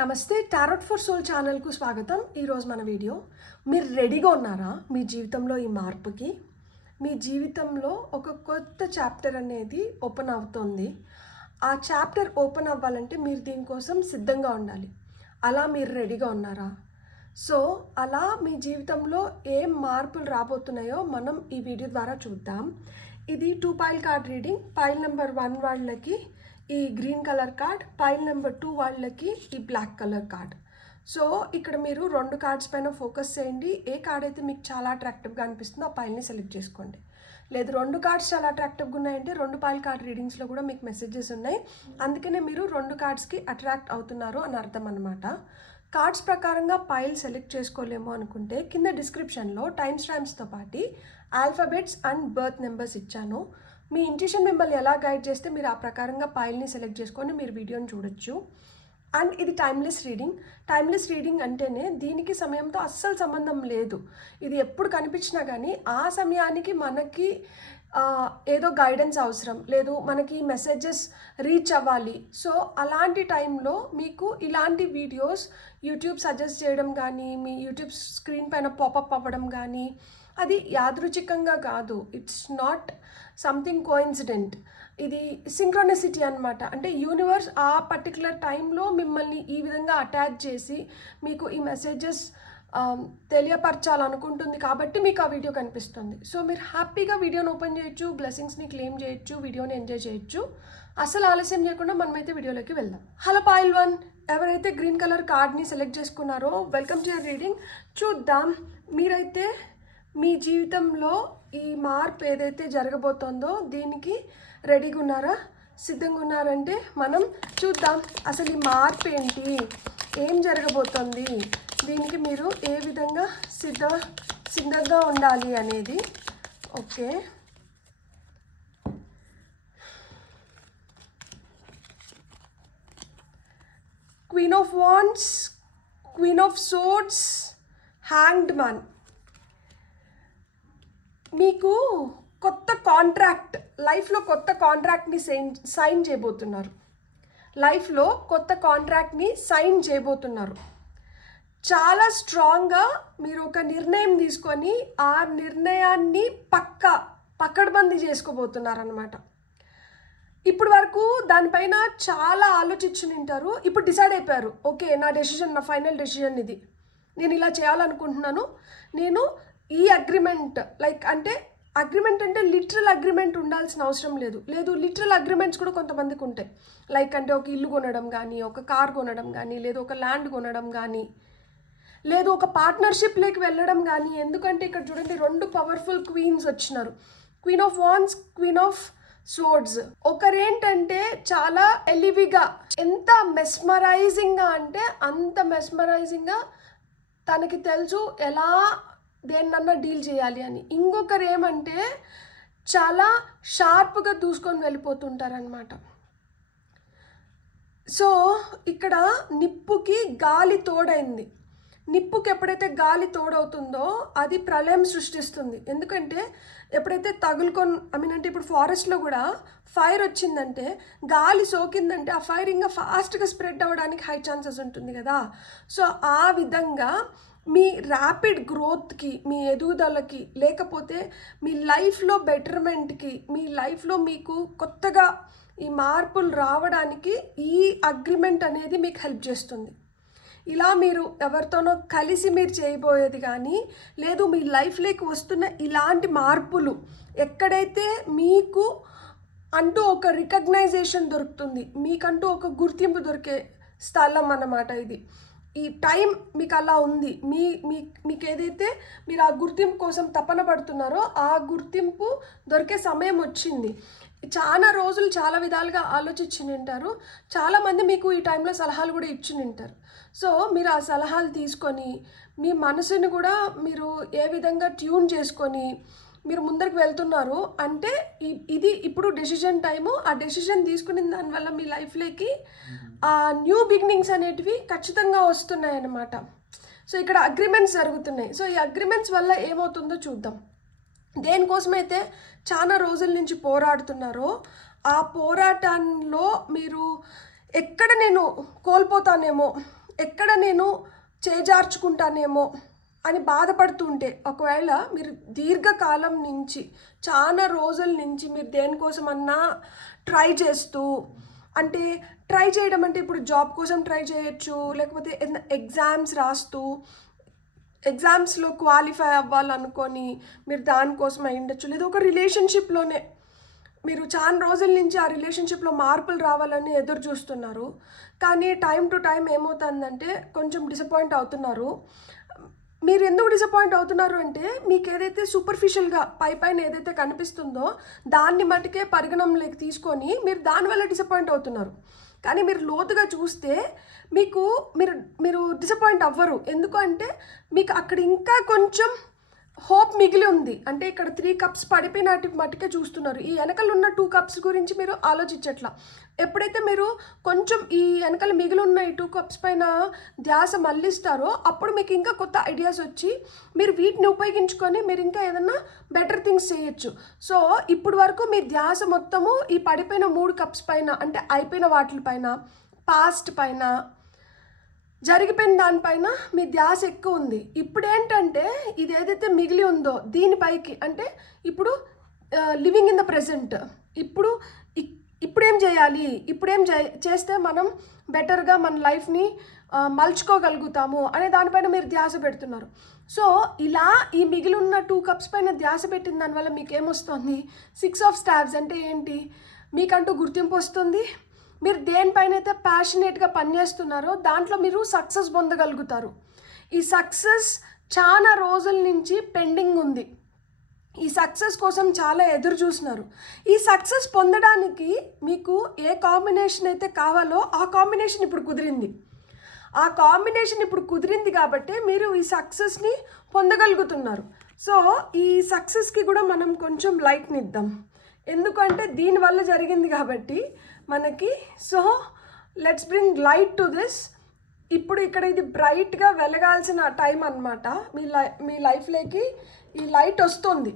నమస్తే tarot for soul ఛానల్కు స్వాగతం. ఈరోజు మన వీడియో, మీరు రెడీగా ఉన్నారా మీ జీవితంలో ఈ మార్పుకి? మీ జీవితంలో ఒక కొత్త చాప్టర్ అనేది ఓపెన్ అవుతుంది. ఆ చాప్టర్ ఓపెన్ అవ్వాలంటే మీరు దీనికోసం సిద్ధంగా ఉండాలి. అలా మీరు రెడీగా ఉన్నారా? సో అలా మీ జీవితంలో ఏం మార్పులు రాబోతున్నాయో మనం ఈ వీడియో ద్వారా చూద్దాం. ఇది 2 pile card reading. Pile number 1 వాళ్ళకి ఈ green colour card, pile number 2 వాళ్ళకి ఈ బ్లాక్ కలర్ కార్డ్. సో ఇక్కడ మీరు 2 కార్డ్స్ పైన ఫోకస్ చేయండి. ఏ కార్డ్ అయితే మీకు చాలా అట్రాక్టివ్గా అనిపిస్తుందో ఆ పైల్ని సెలెక్ట్ చేసుకోండి. లేదు 2 కార్డ్స్ చాలా అట్రాక్టివ్గా ఉన్నాయంటే 2 పైల్ కార్డ్ రీడింగ్స్లో కూడా మీకు మెసేజెస్ ఉన్నాయి. అందుకనే మీరు 2 కార్డ్స్కి అట్రాక్ట్ అవుతున్నారు అని అర్థం అనమాట. కార్డ్స్ ప్రకారంగా పైల్ సెలెక్ట్ చేసుకోలేము అనుకుంటే కింద డిస్క్రిప్షన్లో టైమ్ స్టాంప్స్తో పాటు ఆల్ఫాబెట్స్ అండ్ బర్త్ నెంబర్స్ ఇచ్చాను. మీ ఇంట్యూషన్ మిమ్మల్ని ఎలా గైడ్ చేస్తే మీరు ఆ ప్రకారంగా పైల్ని సెలెక్ట్ చేసుకొని మీరు వీడియోని చూడొచ్చు. అండ్ ఇది టైమ్లెస్ రీడింగ్. టైమ్లెస్ రీడింగ్ అంటేనే దీనికి సమయంతో అస్సలు సంబంధం లేదు. ఇది ఎప్పుడు కనిపించినా కానీ ఆ సమయానికి మనకి ఏదో గైడెన్స్ అవసరం లేదు, మనకి మెసేజెస్ రీచ్ అవ్వాలి. సో అలాంటి టైంలో మీకు ఇలాంటి వీడియోస్ యూట్యూబ్ సజెస్ట్ చేయడం కానీ, మీ యూట్యూబ్ స్క్రీన్ పైన పాపప్ అవ్వడం కానీ అది యాదృచ్ఛికంగా కాదు. It's not something coincident. ఇది సింక్రోనిసిటీ అనమాట. అంటే యూనివర్స్ ఆ పర్టికులర్ టైంలో మిమ్మల్ని ఈ విధంగా అటాచ్ చేసి మీకు ఈ మెసేజెస్ తెలియపరచాలనుకుంటుంది కాబట్టి మీకు ఆ వీడియో కనిపిస్తుంది. సో మీరు హ్యాపీగా వీడియోని ఓపెన్ చేయొచ్చు, బ్లెస్సింగ్స్ని క్లెయిమ్ చేయొచ్చు, వీడియోని ఎంజాయ్ చేయొచ్చు. అసలు ఆలస్యం చేయకుండా మనమైతే వీడియోలోకి వెళ్దాం. హలో పైల్ 1, ఎవరైతే గ్రీన్ కలర్ కార్డ్ని సెలెక్ట్ చేసుకున్నారో వెల్కమ్ టు యువర్ రీడింగ్. చూద్దాం మీరైతే మీ జీవితంలో ఈ మార్పు ఏదైతే జరగబోతోందో దీనికి రెడీగా ఉన్నారా, సిద్ధంగా ఉన్నారంటే మనం చూద్దాం అసలు ఈ మార్పు ఏంటి, ఏం జరగబోతోంది, దీనికి మీరు ఏ విధంగా సిద్ధంగా ఉండాలి అనేది. Okay, queen of wands, queen of swords, hanged man. మీకు కొత్త కాంట్రాక్ట్, లైఫ్లో కొత్త కాంట్రాక్ట్ని సైన్ చేయబోతున్నారు. లైఫ్లో కొత్త కాంట్రాక్ట్ని సైన్ చేయబోతున్నారు. చాలా స్ట్రాంగ్గా మీరు ఒక నిర్ణయం తీసుకొని ఆ నిర్ణయాన్ని పక్కడబందీ చేసుకోబోతున్నారు అనమాట. ఇప్పటి వరకు దానిపైన చాలా ఆలోచించుని ఉంటారు. ఇప్పుడు డిసైడ్ అయిపోయారు, ఓకే నా డెసిషన్, నా ఫైనల్ డెసిషన్ ఇది, నేను ఇలా చేయాలనుకుంటున్నాను. నేను ఈ అగ్రిమెంట్, లైక్ అంటే అగ్రిమెంట్ అంటే లిటరల్ అగ్రిమెంట్ ఉండాల్సిన అవసరం లేదు. లిటరల్ అగ్రిమెంట్స్ కూడా కొంతమందికి ఉంటాయి. లైక్ అంటే ఒక ఇల్లు కొనడం కానీ, ఒక కార్ కొనడం కానీ, లేదు ఒక ల్యాండ్ కొనడం కానీ, లేదు ఒక పార్ట్నర్షిప్లోకి వెళ్ళడం కానీ. ఎందుకంటే ఇక్కడ చూడండి 2 పవర్ఫుల్ క్వీన్స్ వచ్చినారు, queen of wands, queen of swords. ఒకరేంటంటే చాలా ఎలివిగా, ఎంత మెస్మరైజింగ్గా అంటే అంత మెస్మరైజింగ్గా తనకి తెలుసు ఎలా దేన్నన్నా డీల్ చేయాలి అని. ఇంకొకరు ఏమంటే చాలా షార్ప్గా దూసుకొని వెళ్ళిపోతుంటారనమాట. సో ఇక్కడ నిప్పుకి గాలి తోడైంది. నిప్పుకి ఎప్పుడైతే గాలి తోడవుతుందో అది ప్రళయం సృష్టిస్తుంది. ఎందుకంటే ఎప్పుడైతే అంటే ఇప్పుడు ఫారెస్ట్లో కూడా ఫైర్ వచ్చిందంటే, గాలి సోకిందంటే ఆ ఫైర్ ఇంకా ఫాస్ట్గా స్ప్రెడ్ అవ్వడానికి హై ఛాన్సెస్ ఉంటుంది కదా. సో ఆ విధంగా మీ ర్యాపిడ్ గ్రోత్కి, మీ ఎదుగుదలకి, లేకపోతే మీ లైఫ్లో బెటర్మెంట్కి, మీ లైఫ్లో మీకు కొత్తగా ఈ మార్పులు రావడానికి ఈ అగ్రిమెంట్ అనేది మీకు హెల్ప్ చేస్తుంది. ఇలా మీరు ఎవరితోనో కలిసి మీరు చేయబోయేది కానీ, లేదు మీ లైఫ్లోకి వస్తున్న ఇలాంటి మార్పులు ఎక్కడైతే మీకు అంటూ ఒక రికగ్నైజేషన్ దొరుకుతుంది, మీకంటూ ఒక గుర్తింపు దొరికే స్థలం అన్నమాట ఇది. ఈ టైం మీకు అలా ఉంది. మీకు ఏదైతే మీరు ఆ గుర్తింపు కోసం తపన పడుతున్నారో ఆ గుర్తింపు దొరికే సమయం వచ్చింది. చాలా రోజులు చాలా విధాలుగా ఆలోచించి ఉంటారు. చాలామంది మీకు ఈ టైంలో సలహాలు కూడా ఇచ్చి ఉంటారు. సో మీరు ఆ సలహాలు తీసుకొని మీ మనసుని కూడా మీరు ఏ విధంగా ట్యూన్ చేసుకొని మీరు ముందరికి వెళ్తున్నారు అంటే ఇది ఇప్పుడు డెసిషన్ టైము. ఆ డెసిషన్ తీసుకున్న దానివల్ల మీ లైఫ్లోకి ఆ న్యూ బిగినింగ్స్ అనేటివి ఖచ్చితంగా వస్తున్నాయి అన్నమాట. సో ఇక్కడ అగ్రిమెంట్స్ జరుగుతున్నాయి. సో ఈ అగ్రిమెంట్స్ వల్ల ఏమవుతుందో చూద్దాం. దేనికోసమైతే చాలా రోజుల నుంచి పోరాడుతున్నారో ఆ పోరాటంలో మీరు ఎక్కడ నేను కోల్పోతానేమో, ఎక్కడ నేను చేజార్చుకుంటానేమో అని బాధపడుతుంటే, ఒకవేళ మీరు దీర్ఘకాలం నుంచి చాలా రోజుల నుంచి మీరు దేనికోసమన్నా ట్రై చేస్తూ, అంటే ట్రై చేయడం అంటే ఇప్పుడు జాబ్ కోసం ట్రై చేయొచ్చు, లేకపోతే ఏదైనా ఎగ్జామ్స్ రాస్తూ ఎగ్జామ్స్లో క్వాలిఫై అవ్వాలనుకొని మీరు దానికోసం అయి ఉండొచ్చు, లేదా ఒక రిలేషన్షిప్లోనే మీరు చాలా రోజుల నుంచి ఆ రిలేషన్షిప్లో మార్పులు రావాలని ఎదురు చూస్తున్నారు. కానీ టైం టు టైం ఏమవుతుందంటే కొంచెం డిసప్పాయింట్ అవుతున్నారు. మీరు ఎందుకు డిసప్పాయింట్ అవుతున్నారు అంటే, మీకు ఏదైతే సూపర్ఫిషియల్గా పైన ఏదైతే కనిపిస్తుందో దాన్ని మటుకే పరిగణంలోకి తీసుకొని మీరు దానివల్ల డిసప్పాయింట్ అవుతున్నారు. కానీ మీరు లోతుగా చూస్తే మీకు మీరు మీరు డిసప్పాయింట్ అవ్వరు. ఎందుకంటే మీకు అక్కడ ఇంకా కొంచెం హోప్ మిగిలి ఉంది. అంటే ఇక్కడ 3 కప్స్ పడిపోయినట్టు మట్టుకే చూస్తున్నారు. ఈ వెనకలు ఉన్న 2 కప్స్ గురించి మీరు ఆలోచించట్లా. ఎప్పుడైతే మీరు కొంచెం ఈ వెనకలు మిగిలి ఉన్న ఈ 2 కప్స్ పైన ధ్యాస మళ్ళిస్తారో అప్పుడు మీకు ఇంకా కొత్త ఐడియాస్ వచ్చి మీరు వీటిని ఉపయోగించుకొని మీరు ఇంకా ఏదన్నా బెటర్ థింగ్స్ చేయొచ్చు. సో ఇప్పుడు వరకు మీ ధ్యాస మొత్తము ఈ పడిపోయిన 3 కప్స్ పైన, అంటే అయిపోయిన వాటిపైన, పాస్ట్ పైన, జరిగిపోయిన దానిపైన మీ ధ్యాస ఎక్కువ ఉంది. ఇప్పుడు ఏంటంటే ఇది ఏదైతే మిగిలి ఉందో దీనిపైకి, అంటే ఇప్పుడు లివింగ్ ఇన్ ద ప్రెజెంట్, ఇప్పుడేం చేయాలి, ఇప్పుడేం చేస్తే మనం బెటర్గా మన లైఫ్ని మలుచుకోగలుగుతాము అనే దానిపైన మీరు ధ్యాస పెడుతున్నారు. సో ఇలా ఈ మిగిలి ఉన్న 2 కప్స్ పైన ధ్యాస పెట్టిన దానివల్ల మీకు ఏమొస్తుంది, 6 ఆఫ్ స్టాబ్స్ అంటే ఏంటి, మీకంటూ గుర్తింపు వస్తుంది. మీరు దేనిపైన అయితే ప్యాషనేట్గా పనిచేస్తున్నారో దాంట్లో మీరు సక్సెస్ పొందగలుగుతారు. ఈ సక్సెస్ చాలా రోజుల నుంచి పెండింగ్ ఉంది. ఈ సక్సెస్ కోసం చాలా ఎదురు చూస్తున్నారు. ఈ సక్సెస్ పొందడానికి మీకు ఏ కాంబినేషన్ అయితే కావాలో ఆ కాంబినేషన్ ఇప్పుడు కుదిరింది. ఆ కాంబినేషన్ ఇప్పుడు కుదిరింది కాబట్టి మీరు ఈ సక్సెస్ని పొందగలుగుతున్నారు. సో ఈ సక్సెస్కి కూడా మనం కొంచెం లైట్ని ఇద్దాం, ఎందుకంటే దీనివల్ల జరిగింది కాబట్టి మనకి. So let's bring light to this. ఇప్పుడు ఇక్కడ ఇది బ్రైట్గా వెలగాల్సిన టైం అన్నమాట. మీ లైఫ్లోకి ఈ లైట్ వస్తుంది.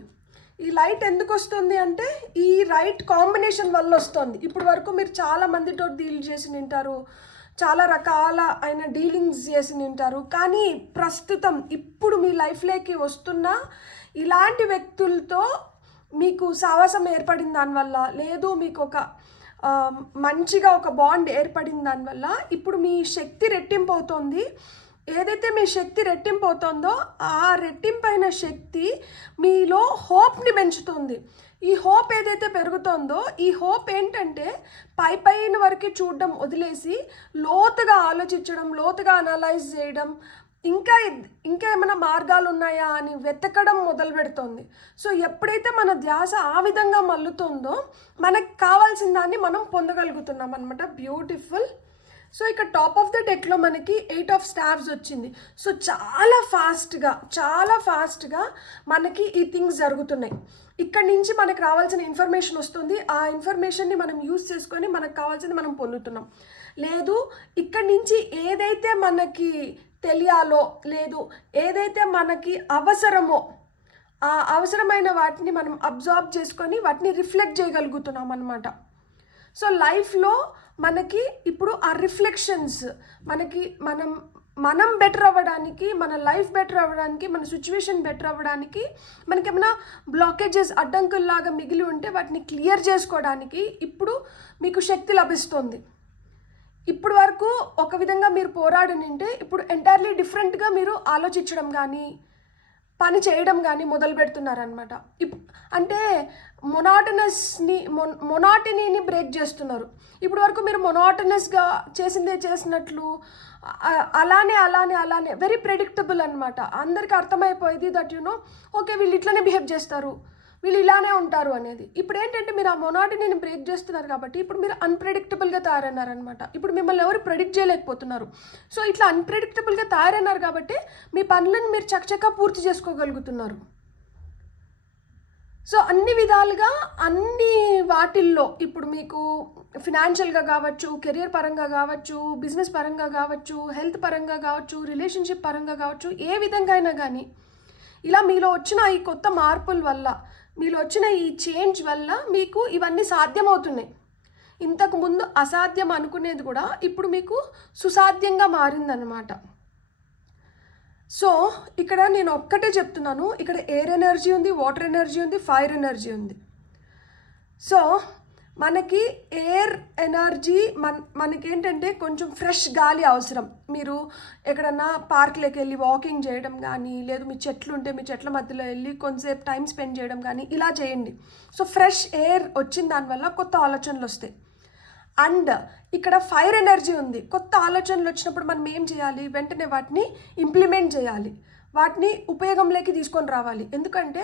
ఈ లైట్ ఎందుకు వస్తుంది అంటే ఈ రైట్ కాంబినేషన్ వల్ల వస్తుంది. ఇప్పుడు వరకు మీరు చాలా మందితో డీల్ చేసి ఉంటారు, చాలా రకాల అయిన డీలింగ్స్ చేసి ఉంటారు. కానీ ప్రస్తుతం ఇప్పుడు మీ లైఫ్లోకి వస్తున్న ఇలాంటి వ్యక్తులతో మీకు సావాసం ఏర్పడిన దానివల్ల, లేదు మీకు ఒక మంచిగా ఒక బాండ్ ఏర్పడిన దానివల్ల ఇప్పుడు మీ శక్తి రెట్టింపు అవుతుంది. ఏదైతే మీ శక్తి రెట్టింపు అవుతుందో ఆ రెట్టింపైన శక్తి మీలో హోప్ని పెంచుతుంది. ఈ హోప్ ఏదైతే పెరుగుతుందో ఈ హోప్ ఏంటంటే పైన వరకు చూడడం వదిలేసి లోతుగా ఆలోచించడం, లోతుగా అనలైజ్ చేయడం, ఇంకా ఏమైనా మార్గాలు ఉన్నాయా అని వెతకడం మొదలు పెడుతుంది. సో ఎప్పుడైతే మన ధ్యాస ఆ విధంగా మల్లుతుందో మనకు కావాల్సిన దాన్ని మనం పొందగలుగుతున్నాం అనమాట. బ్యూటిఫుల్. సో ఇక్కడ టాప్ ఆఫ్ ద డెక్లో మనకి 8 ఆఫ్ స్టాబ్స్ వచ్చింది. సో చాలా ఫాస్ట్గా మనకి ఈ థింగ్స్ జరుగుతున్నాయి. ఇక్కడ నుంచి మనకు రావాల్సిన ఇన్ఫర్మేషన్ వస్తుంది. ఆ ఇన్ఫర్మేషన్ని మనం యూజ్ చేసుకొని మనకు కావాల్సింది మనం పొందుతున్నాం. లేదు ఇక్కడి నుంచి ఏదైతే మనకి తెలియాలో, లేదు ఏదైతే మనకి అవసరమో ఆ అవసరమైన వాటిని మనం అబ్జార్బ్ చేసుకొని వాటిని రిఫ్లెక్ట్ చేయగలుగుతున్నాం అన్నమాట. సో లైఫ్లో మనకి ఇప్పుడు ఆ రిఫ్లెక్షన్స్ మనకి మనం బెటర్ అవ్వడానికి, మన లైఫ్ బెటర్ అవ్వడానికి, మన సిచ్యువేషన్ బెటర్ అవ్వడానికి మనకి ఏమైనా బ్లాకేజెస్ అడ్డంకుల్లాగా మిగిలి ఉంటే వాటిని క్లియర్ చేసుకోవడానికి ఇప్పుడు మీకు శక్తి లభిస్తుంది. ఇప్పుడు వరకు ఒక విధంగా మీరు పోరాడనింటే ఇప్పుడు ఎంటైర్లీ డిఫరెంట్గా మీరు ఆలోచించడం కానీ పని చేయడం కానీ మొదలు పెడుతున్నారనమాట. అంటే మొనాటనీని బ్రేక్ చేస్తున్నారు. ఇప్పుడు వరకు మీరు మొనాటనస్గా చేసినట్లు అలానే వెరీ ప్రెడిక్టబుల్ అనమాట. అందరికీ అర్థమైపోయేది దట్ ఓకే వీళ్ళు ఇట్లనే బిహేవ్ చేస్తారు, వీళ్ళు ఇలానే ఉంటారు అనేది. ఇప్పుడు ఏంటంటే మీరు ఆ మొనాటనీని బ్రేక్ చేస్తున్నారు కాబట్టి ఇప్పుడు మీరు అన్ప్రెడిక్టబుల్గా తయారన్నారనమాట. ఇప్పుడు మిమ్మల్ని ఎవరు ప్రెడిక్ట్ చేయలేకపోతున్నారు. సో ఇట్లా అన్ప్రెడిక్టబుల్గా తయారన్నారు కాబట్టి మీ పనులను మీరు చకచకా పూర్తి చేసుకోగలుగుతున్నారు. సో అన్ని విధాలుగా అన్ని వాటిల్లో ఇప్పుడు మీకు ఫినాన్షియల్గా కావచ్చు, కెరియర్ పరంగా కావచ్చు, బిజినెస్ పరంగా కావచ్చు, హెల్త్ పరంగా కావచ్చు, రిలేషన్షిప్ పరంగా కావచ్చు, ఏ విధంగా అయినా కానీ ఇలా మీలో వచ్చిన ఈ కొత్త మార్పుల వల్ల, మీలో వచ్చిన ఈ చేంజ్ వల్ల మీకు ఇవన్నీ సాధ్యమవుతున్నాయి. ఇంతకుముందు అసాధ్యం అనుకునేది కూడా ఇప్పుడు మీకు సుసాధ్యంగా మారిందనమాట. సో ఇక్కడ నేను ఒక్కటే చెప్తున్నాను, ఇక్కడ ఎయిర్ ఎనర్జీ ఉంది, వాటర్ ఎనర్జీ ఉంది, ఫైర్ ఎనర్జీ ఉంది. సో మనకి ఎయిర్ ఎనర్జీ మనకేంటంటే కొంచెం ఫ్రెష్ గాలి అవసరం. మీరు ఎక్కడన్నా పార్క్లోకి వెళ్ళి వాకింగ్ చేయడం కానీ, లేదు మీ చెట్లు ఉంటే మీ చెట్ల మధ్యలో వెళ్ళి కొంతసేపు టైం స్పెండ్ చేయడం కానీ ఇలా చేయండి. సో ఫ్రెష్ ఎయిర్ వచ్చిన దానివల్ల కొత్త ఆలోచనలు వస్తాయి. అండ్ ఇక్కడ ఫైర్ ఎనర్జీ ఉంది. కొత్త ఆలోచనలు వచ్చినప్పుడు మనం ఏం చేయాలి, వెంటనే వాటిని ఇంప్లిమెంట్ చేయాలి, వాటిని ఉపయోగంలోకి తీసుకొని రావాలి. ఎందుకంటే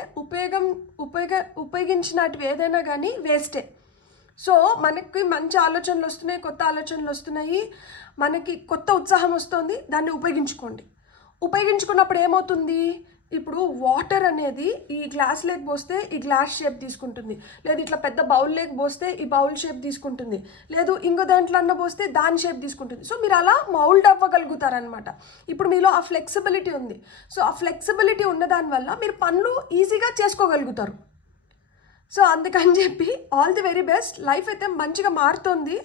ఉపయోగించినవి ఏదైనా కానీ వేస్టే. సో మనకి మంచి ఆలోచనలు వస్తున్నాయి, కొత్త ఆలోచనలు వస్తున్నాయి, మనకి కొత్త ఉత్సాహం వస్తుంది, దాన్ని ఉపయోగించుకున్నప్పుడు ఏమవుతుంది, ఇప్పుడు వాటర్ అనేది ఈ గ్లాస్ లేక్ పోస్తే ఈ గ్లాస్ షేప్ తీసుకుంటుంది, లేదు ఇట్లా పెద్ద బౌల్ లేక్ పోస్తే ఈ బౌల్ షేప్ తీసుకుంటుంది, లేదు ఇంకో దాంట్లో అన్న పోస్తే దాని షేప్ తీసుకుంటుంది. సో మీరు అలా మౌల్డ్ అవ్వగలుగుతారనమాట. ఇప్పుడు మీలో ఆ ఫ్లెక్సిబిలిటీ ఉంది. సో ఆ ఫ్లెక్సిబిలిటీ ఉన్న దానివల్ల మీరు పనులు ఈజీగా చేసుకోగలుగుతారు. సో అందుకని చెప్పి all the very best. Life అయితే మంచిగా మారుతుంది,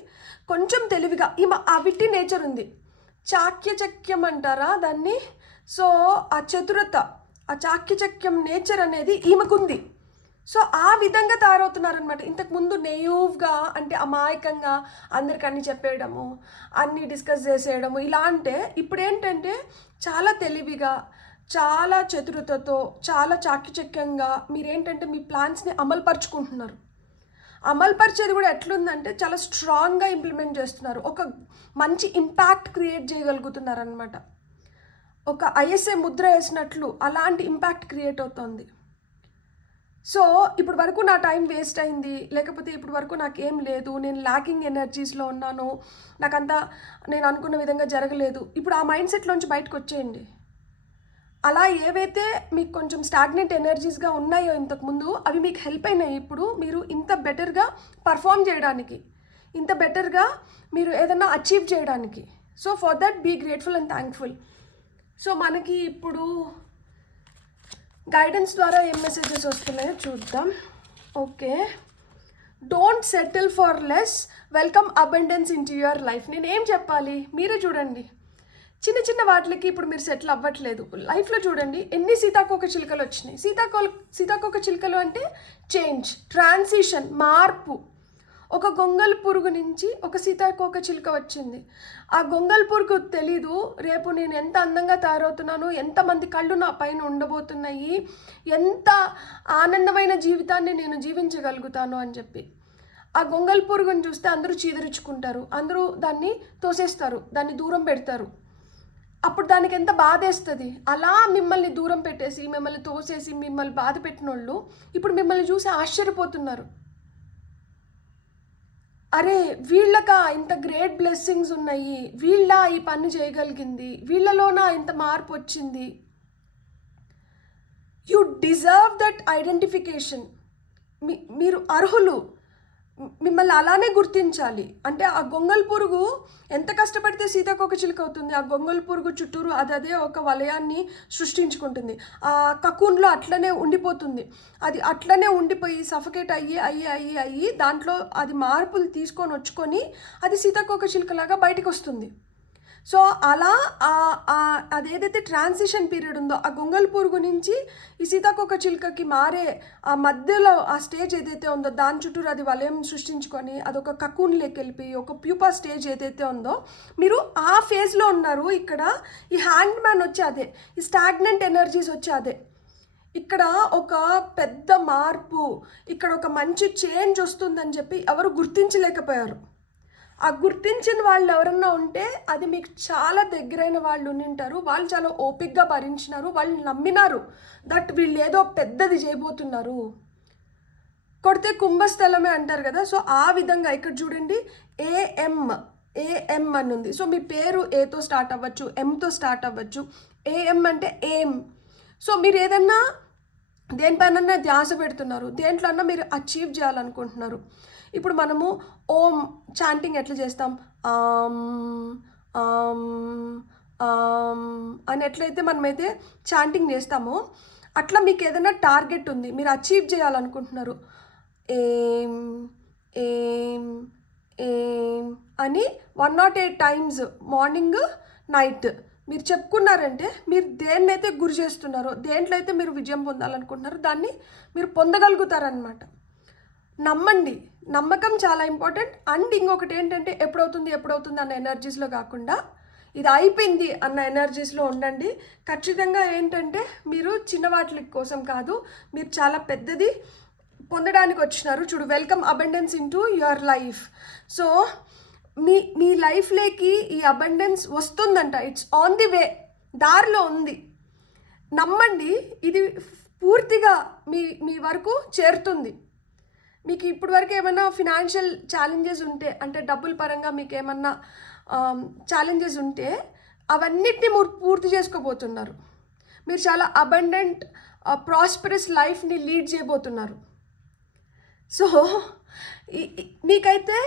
కొంచెం తెలివిగా. ఆ విట్టి నేచర్ ఉంది, చాక్యచక్యం అంటారా దాన్ని. సో ఆ చతురత, ఆ చాక్యచక్యం నేచర్ అనేది ఈమెకుంది. సో ఆ విధంగా తయారవుతున్నారనమాట. ఇంతకుముందు నెయివ్గా అంటే అమాయకంగా అందరికి అన్ని చెప్పేయడము, అన్నీ డిస్కస్ చేసేయడము ఇలా అంటే, ఇప్పుడు ఏంటంటే చాలా తెలివిగా, చాలా చతురతతో, చాలా చాకచక్యంగా మీరేంటంటే మీ ప్లాన్స్ని అమలుపరుచుకుంటున్నారు. అమలుపరిచేది కూడా ఎట్లుందంటే చాలా స్ట్రాంగ్గా ఇంప్లిమెంట్ చేస్తున్నారు. ఒక మంచి ఇంపాక్ట్ క్రియేట్ చేయగలుగుతున్నారు అనమాట. ఒక ఐఎస్ఏ ముద్ర వేసినట్లు అలాంటి ఇంపాక్ట్ క్రియేట్ అవుతుంది. సో ఇప్పుడు వరకు నా టైం వేస్ట్ అయింది, లేకపోతే ఇప్పుడు వరకు నాకేం లేదు, నేను ల్యాకింగ్ ఎనర్జీస్లో ఉన్నాను, నాకంతా నేను అనుకున్న విధంగా జరగలేదు, ఇప్పుడు ఆ మైండ్ సెట్లోంచి బయటకు వచ్చేయండి. అలా ఏవైతే మీకు కొంచెం స్టాగ్నెంట్ ఎనర్జీస్గా ఉన్నాయో ఇంతకుముందు, అవి మీకు హెల్ప్ అయినాయి. ఇప్పుడు మీరు ఇంత బెటర్గా పర్ఫామ్ చేయడానికి, ఇంత బెటర్గా మీరు ఏదైనా అచీవ్ చేయడానికి. So for that be grateful and thankful. So మనకి ఇప్పుడు గైడెన్స్ ద్వారా ఏం మెసేజెస్ వస్తున్నాయో చూద్దాం. Okay, don't settle for less, welcome abundance in to your life. నేనేం చెప్పాలి, మీరే చూడండి. చిన్న చిన్న వాటికి ఇప్పుడు మీరు సెటిల్ అవ్వట్లేదు. లైఫ్లో చూడండి ఎన్ని సీతాకోక చిలుకలు వచ్చినాయి. సీతాకోక చిలుకలు అంటే చేంజ్, ట్రాన్సిషన్, మార్పు. ఒక గొంగల్ పురుగు నుంచి ఒక సీతాకోక చిలుక వచ్చింది. ఆ గొంగల్ పురుగు తెలీదు రేపు నేను ఎంత అందంగా తయారవుతున్నాను, ఎంతమంది కళ్ళు నా పైన ఉండబోతున్నాయి, ఎంత ఆనందమైన జీవితాన్ని నేను జీవించగలుగుతాను అని చెప్పి. ఆ గొంగల్ పురుగుని చూస్తే అందరూ చీదరించుకుంటారు, అందరూ దాన్ని తోసేస్తారు, దాన్ని దూరం పెడతారు. అప్పుడు దానికి ఎంత బాధేస్తుంది. అలా మిమ్మల్ని దూరం పెట్టేసి, మిమ్మల్ని తోసేసి, మిమ్మల్ని బాధ పెట్టిన వాళ్ళు ఇప్పుడు మిమ్మల్ని చూసి ఆశ్చర్యపోతున్నారు. అరే వీళ్ళకా ఇంత గ్రేట్ బ్లెస్సింగ్స్ ఉన్నాయి, వీళ్ళ ఈ పని చేయగలిగింది, వీళ్ళలోనా ఇంత మార్పు వచ్చింది. You deserve that identification. మీరు అర్హులు, మిమ్మల్ని అలానే గుర్తించాలి. అంటే ఆ గొంగల్ పురుగు ఎంత కష్టపడితే సీతాకోక చిలుక అవుతుంది. ఆ గొంగల్ పురుగు చుట్టూరు అదే ఒక వలయాన్ని సృష్టించుకుంటుంది. ఆ కకూన్లో అట్లనే ఉండిపోతుంది. అది అట్లనే ఉండిపోయి సఫకేట్ అయ్యి దాంట్లో అది మార్పులు తీసుకొని వచ్చుకొని అది సీతాకోక చిలుకలాగా బయటకు వస్తుంది. సో అలా అదేదైతే ట్రాన్సిషన్ పీరియడ్ ఉందో ఆ గొంగల్ పురుగు నుంచి ఈ సీతాకోక చిలుకకి మారే ఆ మధ్యలో ఆ స్టేజ్ ఏదైతే ఉందో దాని చుట్టూరు అది వలయం సృష్టించుకొని అదొక కకూన్లోకి వెళ్ళిపోయి ఒక ప్యూపా స్టేజ్ ఏదైతే ఉందో మీరు ఆ ఫేజ్లో ఉన్నారు. ఇక్కడ ఈ హ్యాండ్ మ్యాన్ వచ్చి అదే, ఈ స్టాగ్నెంట్ ఎనర్జీస్ వచ్చి అదే. ఇక్కడ ఒక పెద్ద మార్పు, ఇక్కడ ఒక మంచి చేంజ్ వస్తుందని చెప్పి ఎవరు గుర్తించలేకపోయారు. ఆ గుర్తించిన వాళ్ళు ఎవరన్నా ఉంటే అది మీకు చాలా దగ్గరైన వాళ్ళు ఉండింటారు. వాళ్ళు చాలా ఓపిక్గా భరించినారు, వాళ్ళు నమ్మినారు దట్ వీళ్ళు ఏదో పెద్దది చేయబోతున్నారు. కొడితే కుంభస్థలమే అంటారు కదా. సో ఆ విధంగా ఇక్కడ చూడండి ఏఎం అని ఉంది. సో మీ పేరు ఏతో స్టార్ట్ అవ్వచ్చు, ఎంతో స్టార్ట్ అవ్వచ్చు. ఏఎం అంటే ఏం. సో మీరు ఏదన్నా దేనిపైన ధ్యాస పెడుతున్నారు, దేంట్లో అన్నా మీరు అచీవ్ చేయాలనుకుంటున్నారు. ఇప్పుడు మనము ఓం చాంటింగ్ ఎట్లా చేస్తాం, అని ఎట్లయితే మనమైతే చాంటింగ్ చేస్తామో అట్లా మీకు ఏదైనా టార్గెట్ ఉంది, మీరు అచీవ్ చేయాలనుకుంటున్నారు. ఏం ఏం అని 108 టైమ్స్ మార్నింగ్ నైట్ మీరు చెప్పుకున్నారంటే మీరు దేన్నైతే గురి చేస్తున్నారో, దేంట్లో అయితే మీరు విజయం పొందాలనుకుంటున్నారో దాన్ని మీరు పొందగలుగుతారనమాట. నమ్మండి, నమ్మకం చాలా ఇంపార్టెంట్. అండ్ ఇంకొకటి ఏంటంటే ఎప్పుడవుతుంది అన్న ఎనర్జీస్లో కాకుండా ఇది అయిపోయింది అన్న ఎనర్జీస్లో ఉండండి. ఖచ్చితంగా ఏంటంటే మీరు చిన్న వాటి కోసం కాదు, మీరు చాలా పెద్దది పొందడానికి వచ్చినారు. చూడు, welcome abundance in to your life. So మీ లైఫ్లోకి ఈ అబండెన్స్ వస్తుందంట. ఇట్స్ ఆన్ ది వే, దారిలో ఉంది. నమ్మండి, ఇది పూర్తిగా మీ వరకు చేరుతుంది. మీకు ఇప్పటి వరకు ఏమన్నా ఫినాన్షియల్ ఛాలెంజెస్ ఉంటే, అంటే డబ్బుల పరంగా మీకు ఏమన్నా ఛాలెంజెస్ ఉంటే అవన్నిటిని పూర్తి చేసుకోబోతున్నారు. మీరు చాలా అబండెంట్ ప్రాస్పరస్ లైఫ్ని లీడ్ చేయబోతున్నారు. సో మీకైతే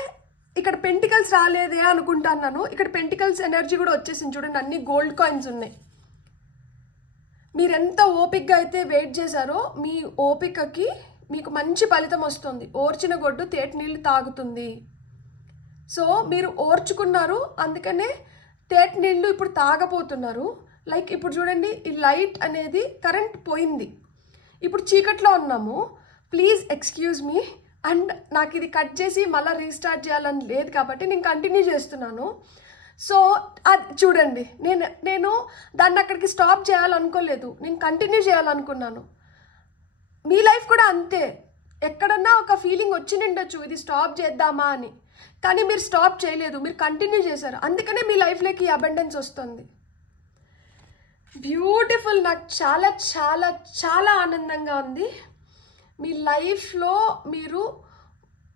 ఇక్కడ పెంటికల్స్ రాలేదే అనుకుంటున్నాను. ఇక్కడ పెంటికల్స్ ఎనర్జీ కూడా వచ్చేసింది. చూడండి, అన్ని గోల్డ్ కాయిన్స్ ఉన్నాయి. మీరెంత ఓపికగా అయితే వెయిట్ చేశారో మీ ఓపికకి మీకు మంచి ఫలితం వస్తుంది. ఓర్చిన గొడ్డు తేటి నీళ్ళు తాగుతుంది. సో మీరు ఓర్చుకున్నారు, అందుకనే తేటి నీళ్ళు ఇప్పుడు తాగబోతున్నారు. లైక్ ఇప్పుడు చూడండి, ఈ లైట్ అనేది కరెంట్ పోయింది, ఇప్పుడు చీకట్లో ఉన్నాము. Please excuse me. అండ్ నాకు ఇది కట్ చేసి మళ్ళీ రీస్టార్ట్ చేయాలని లేదు కాబట్టి నేను కంటిన్యూ చేస్తున్నాను. సో అది చూడండి, నేను దాన్ని అక్కడికి స్టాప్ చేయాలనుకోలేదు, నేను కంటిన్యూ చేయాలనుకున్నాను. మీ లైఫ్ కూడా అంతే. ఎక్కడన్నా ఒక ఫీలింగ్ వచ్చి ఉండొచ్చు, ఇది స్టాప్ చేద్దామా అని, కానీ మీరు స్టాప్ చేయలేదు, మీరు కంటిన్యూ చేశారు. అందుకనే మీ లైఫ్లోకి అబండెన్స్ వస్తుంది. బ్యూటిఫుల్. నాకు చాలా చాలా చాలా ఆనందంగా ఉంది. మీ లైఫ్లో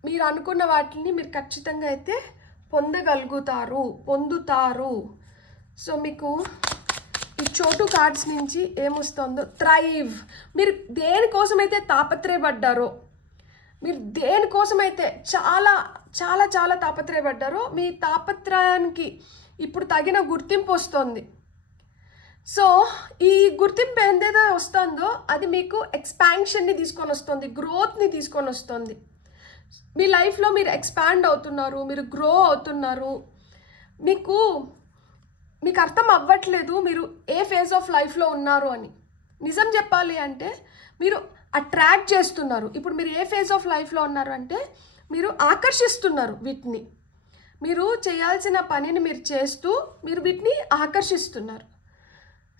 మీరు అనుకున్న వాటిని మీరు ఖచ్చితంగా అయితే పొందుతారు. సో మీకు ఈ చోటు కార్డ్స్ నుంచి ఏమొస్తుందో, థ్రైవ్. మీరు దేనికోసమైతే తాపత్రయపడ్డారో, మీరు దేనికోసమైతే చాలా చాలా చాలా తాపత్రయపడ్డారో, మీ తాపత్రయానికి ఇప్పుడు తగిన గుర్తింపు వస్తుంది. సో ఈ గుర్తింపు ఏదైతే వస్తుందో అది మీకు ఎక్స్పాన్షన్ని తీసుకొని వస్తుంది, గ్రోత్ని తీసుకొని వస్తుంది. మీ లైఫ్లో మీరు ఎక్స్పాండ్ అవుతున్నారు, మీరు గ్రో అవుతున్నారు. మీకు అర్థం అవ్వట్లేదు మీరు ఏ ఫేజ్ ఆఫ్ లైఫ్లో ఉన్నారు అని. నిజం చెప్పాలి అంటే మీరు అట్రాక్ట్ చేస్తున్నారు. ఇప్పుడు మీరు ఏ ఫేజ్ ఆఫ్ లైఫ్లో ఉన్నారు అంటే మీరు ఆకర్షిస్తున్నారు వీటిని. మీరు చేయాల్సిన పనిని మీరు చేస్తూ మీరు వీటిని ఆకర్షిస్తున్నారు.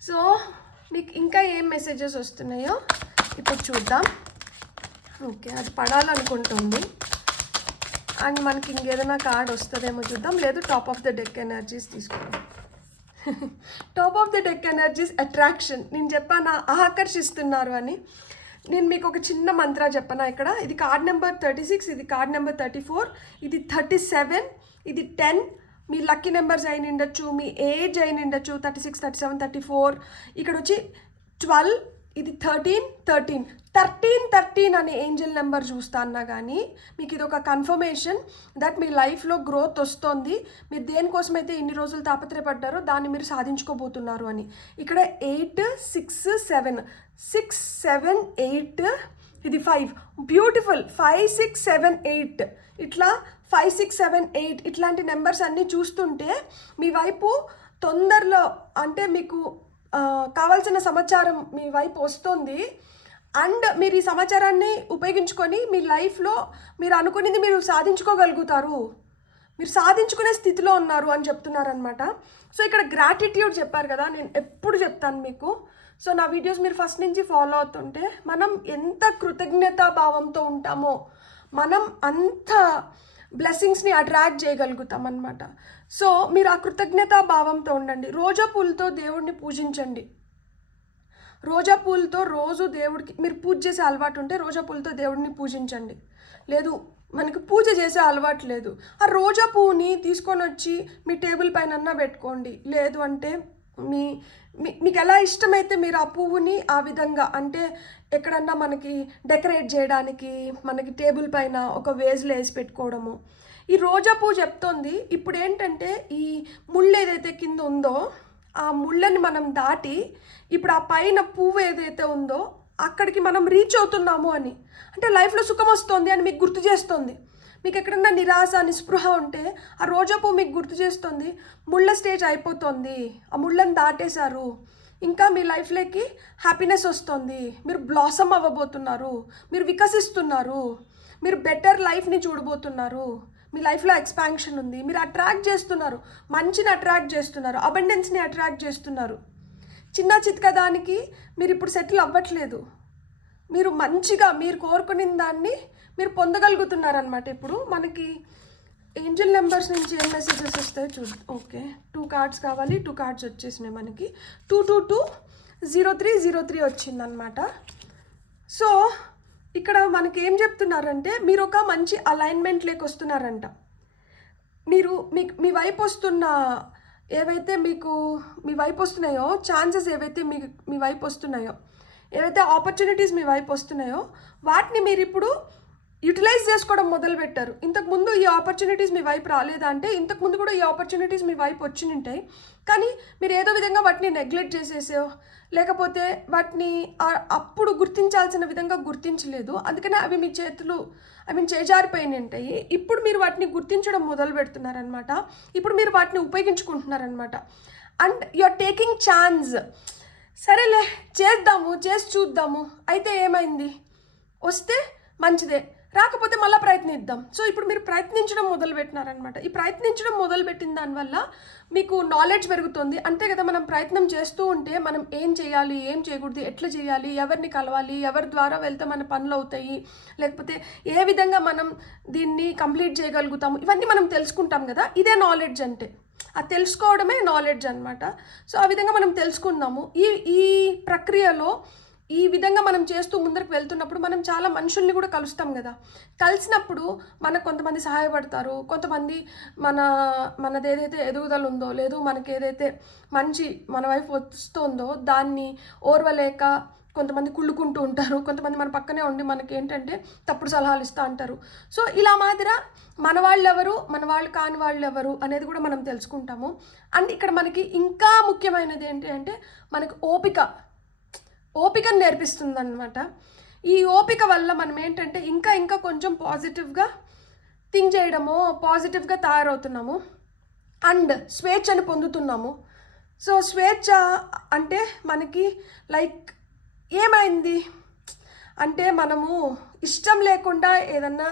సో మీకు ఇంకా ఏం మెసేజెస్ వస్తున్నాయో ఇప్పుడు చూద్దాం. ఓకే, అది పడాలనుకుంటుంది. అండ్ మనకి ఇంకేదైనా కార్డ్ వస్తుందేమో చూద్దాం. లేదు, top of the deck energies తీసుకుందాం. Top of the deck energies attraction. నేను చెప్పానా ఆకర్షిస్తున్నారు అని. నేను మీకు ఒక చిన్న మంత్ర చెప్పనా ఇక్కడ. ఇది కార్డ్ నెంబర్ 36, ఇది కార్డ్ నెంబర్ 34, ఇది 37, ఇది 10. మీ లక్కీ నెంబర్స్ అయిన ఉండొచ్చు, మీ ఏజ్ అయిన ఉండొచ్చు, 36, 37, 34. ఇక్కడ వచ్చి 12, ఇది 13 అనే ఏంజల్ నెంబర్ చూస్తా అన్నా కానీ మీకు ఇది ఒక కన్ఫర్మేషన్ దట్ మీ లైఫ్లో గ్రోత్ వస్తుంది. మీరు దేనికోసమైతే ఇన్ని రోజులు తాపత్రయపడ్డారో దాన్ని మీరు సాధించుకోబోతున్నారు అని. ఇక్కడ 8, 6, 7, 8, ఇది 5. బ్యూటిఫుల్. 5, 6, 7, 8 ఇట్లా 5, 6, 7, 8 ఇట్లాంటి నెంబర్స్ అన్నీ చూస్తుంటే మీ వైపు తొందరలో అంటే మీకు కావాల్సిన సమాచారం మీ వైపు వస్తుంది. అండ్ మీరు ఈ సమాచారాన్ని ఉపయోగించుకొని మీ లైఫ్లో మీరు అనుకునేది మీరు సాధించుకోగలుగుతారు, మీరు సాధించుకునే స్థితిలో ఉన్నారు అని చెప్తున్నారనమాట. సో ఇక్కడ గ్రాటిట్యూడ్ చెప్పారు కదా, నేను ఎప్పుడు చెప్తాను మీకు. సో నా వీడియోస్ మీరు ఫస్ట్ నుంచి ఫాలో అవుతుంటే మనం ఎంత కృతజ్ఞతా భావంతో ఉంటామో మనం అంత బ్లెస్సింగ్స్ని అట్రాక్ట్ చేయగలుగుతాం అన్నమాట. సో మీరు ఆ కృతజ్ఞతా భావంతో ఉండండి. రోజా పూలతో దేవుడిని పూజించండి. రోజా పూలతో రోజు దేవుడికి మీరు పూజ చేసే అలవాటు ఉంటే రోజా పూలతో దేవుడిని పూజించండి. లేదు మనకి పూజ చేసే అలవాటు లేదు, ఆ రోజా పువ్వుని తీసుకొని వచ్చి మీ టేబుల్ పైన పెట్టుకోండి. లేదు అంటే మీకు ఎలా ఇష్టమైతే మీరు ఆ పువ్వుని ఆ విధంగా అంటే ఎక్కడన్నా మనకి డెకరేట్ చేయడానికి మనకి టేబుల్ పైన ఒక వేజ్లో వేసి పెట్టుకోవడము. ఈ రోజా పువ్వు చెప్తోంది ఇప్పుడు ఏంటంటే ఈ ముళ్ళు ఏదైతే కింద ఉందో ఆ ముళ్ళని మనం దాటి ఇప్పుడు ఆ పైన పువ్వు ఏదైతే ఉందో అక్కడికి మనం రీచ్ అవుతున్నాము అని. అంటే లైఫ్లో సుఖం వస్తుంది అని మీకు గుర్తు చేస్తుంది. మీకు ఎక్కడన్నా నిరాశ నిస్పృహ ఉంటే ఆ రోజా పువ్వు మీకు గుర్తు చేస్తుంది ముళ్ళ స్టేజ్ అయిపోతుంది, ఆ ముళ్ళని దాటేశారు, ఇంకా మీ లైఫ్లోకి హ్యాపీనెస్ వస్తుంది, మీరు బ్లాసమ్ అవ్వబోతున్నారు, మీరు వికసిస్తున్నారు, మీరు బెటర్ లైఫ్ని చూడబోతున్నారు, మీ లైఫ్లో ఎక్స్పాన్షన్ ఉంది, మీరు అట్రాక్ట్ చేస్తున్నారు, మంచిని అట్రాక్ట్ చేస్తున్నారు, అబండెన్స్ని అట్రాక్ట్ చేస్తున్నారు. చిన్న చిత్క దానికి మీరు ఇప్పుడు సెటిల్ అవ్వట్లేదు, మీరు మంచిగా మీరు కోరుకునే దాన్ని మీరు పొందగలుగుతున్నారనమాట. ఇప్పుడు మనకి ఏంజల్ నెంబర్స్ నుంచి ఏం మెసేజెస్ వస్తాయో ఓకే 2 కార్డ్స్ కావాలి, 2 కార్డ్స్ వచ్చేసినాయి మనకి. 2220303 వచ్చిందనమాట. సో ఇక్కడ మనకి ఏం చెప్తున్నారంటే మీరు ఒక మంచి అలైన్మెంట్లోకి వస్తున్నారంట. మీరు మీ వైపు వస్తున్న ఏవైతే మీకు మీ వైపు వస్తున్నాయో ఛాన్సెస్ ఏవైతే మీ వైపు వస్తున్నాయో, ఏవైతే ఆపర్చునిటీస్ మీ వైపు వస్తున్నాయో వాటిని మీరు ఇప్పుడు యూటిలైజ్ చేసుకోవడం మొదలుపెట్టారు. ఇంతకుముందు ఈ ఆపర్చునిటీస్ మీ వైపు రాలేదా అంటే ఇంతకుముందు కూడా ఈ ఆపర్చునిటీస్ మీ వైపు వచ్చి ఉంటాయి, కానీ మీరు ఏదో విధంగా వాటిని నెగ్లెక్ట్ చేసేసో లేకపోతే వాటిని అప్పుడు గుర్తించాల్సిన విధంగా గుర్తించలేదు, అందుకనే అవి మీ చేతులు చేజారిపోయి ఉంటాయి. ఇప్పుడు మీరు వాటిని గుర్తించడం మొదలు పెడుతున్నారనమాట. ఇప్పుడు మీరు వాటిని ఉపయోగించుకుంటున్నారనమాట. And you are taking chance. సరేలే చేసి చూద్దాము, అయితే ఏమైంది, వస్తే మంచిదే, రాకపోతే మళ్ళీ ప్రయత్నిద్దాం. సో ఇప్పుడు మీరు ప్రయత్నించడం మొదలుపెట్టినారనమాట. ఈ ప్రయత్నించడం మొదలుపెట్టిన దానివల్ల మీకు నాలెడ్జ్ పెరుగుతుంది. అంతే కదా, మనం ప్రయత్నం చేస్తూ ఉంటే మనం ఏం చేయాలి, ఏం చేయకూడదు, ఎట్లా చేయాలి, ఎవరిని కలవాలి, ఎవరి ద్వారా వెళ్తే మన పనులు అవుతాయి, లేకపోతే ఏ విధంగా మనం దీన్ని కంప్లీట్ చేయగలుగుతాము, ఇవన్నీ మనం తెలుసుకుంటాం కదా. ఇదే నాలెడ్జ్ అంటే, అది తెలుసుకోవడమే నాలెడ్జ్ అనమాట. సో ఆ విధంగా మనం తెలుసుకున్నాము. ఈ ప్రక్రియలో ఈ విధంగా మనం చేస్తూ ముందరకు వెళ్తున్నప్పుడు మనం చాలా మనుషుల్ని కూడా కలుస్తాం కదా. కలిసినప్పుడు మనకు కొంతమంది సహాయపడతారు, కొంతమంది మనది ఏదైతే ఎదుగుదల ఉందో లేదు మనకి ఏదైతే మంచి మన వైపు వస్తుందో దాన్ని ఓర్వలేక కొంతమంది కుళ్ళుకుంటూ ఉంటారు, కొంతమంది మన పక్కనే ఉండి మనకి ఏంటంటే తప్పుడు సలహాలు ఇస్తూ అంటారు. సో ఇలా మాదిరా మన వాళ్ళు ఎవరు, మన వాళ్ళు కాని వాళ్ళు ఎవరు అనేది కూడా మనం తెలుసుకుంటాము. అండ్ ఇక్కడ మనకి ఇంకా ముఖ్యమైనది ఏంటి అంటే మనకి ఓపికను నేర్పిస్తుంది అనమాట. ఈ ఓపిక వల్ల మనం ఏంటంటే ఇంకా కొంచెం పాజిటివ్గా థింక్ చేయడము, పాజిటివ్గా తయారవుతున్నాము అండ్ స్వేచ్ఛను పొందుతున్నాము. సో స్వేచ్ఛ అంటే మనకి లైక్ ఏమైంది అంటే మనము ఇష్టం లేకుండా ఏదన్నా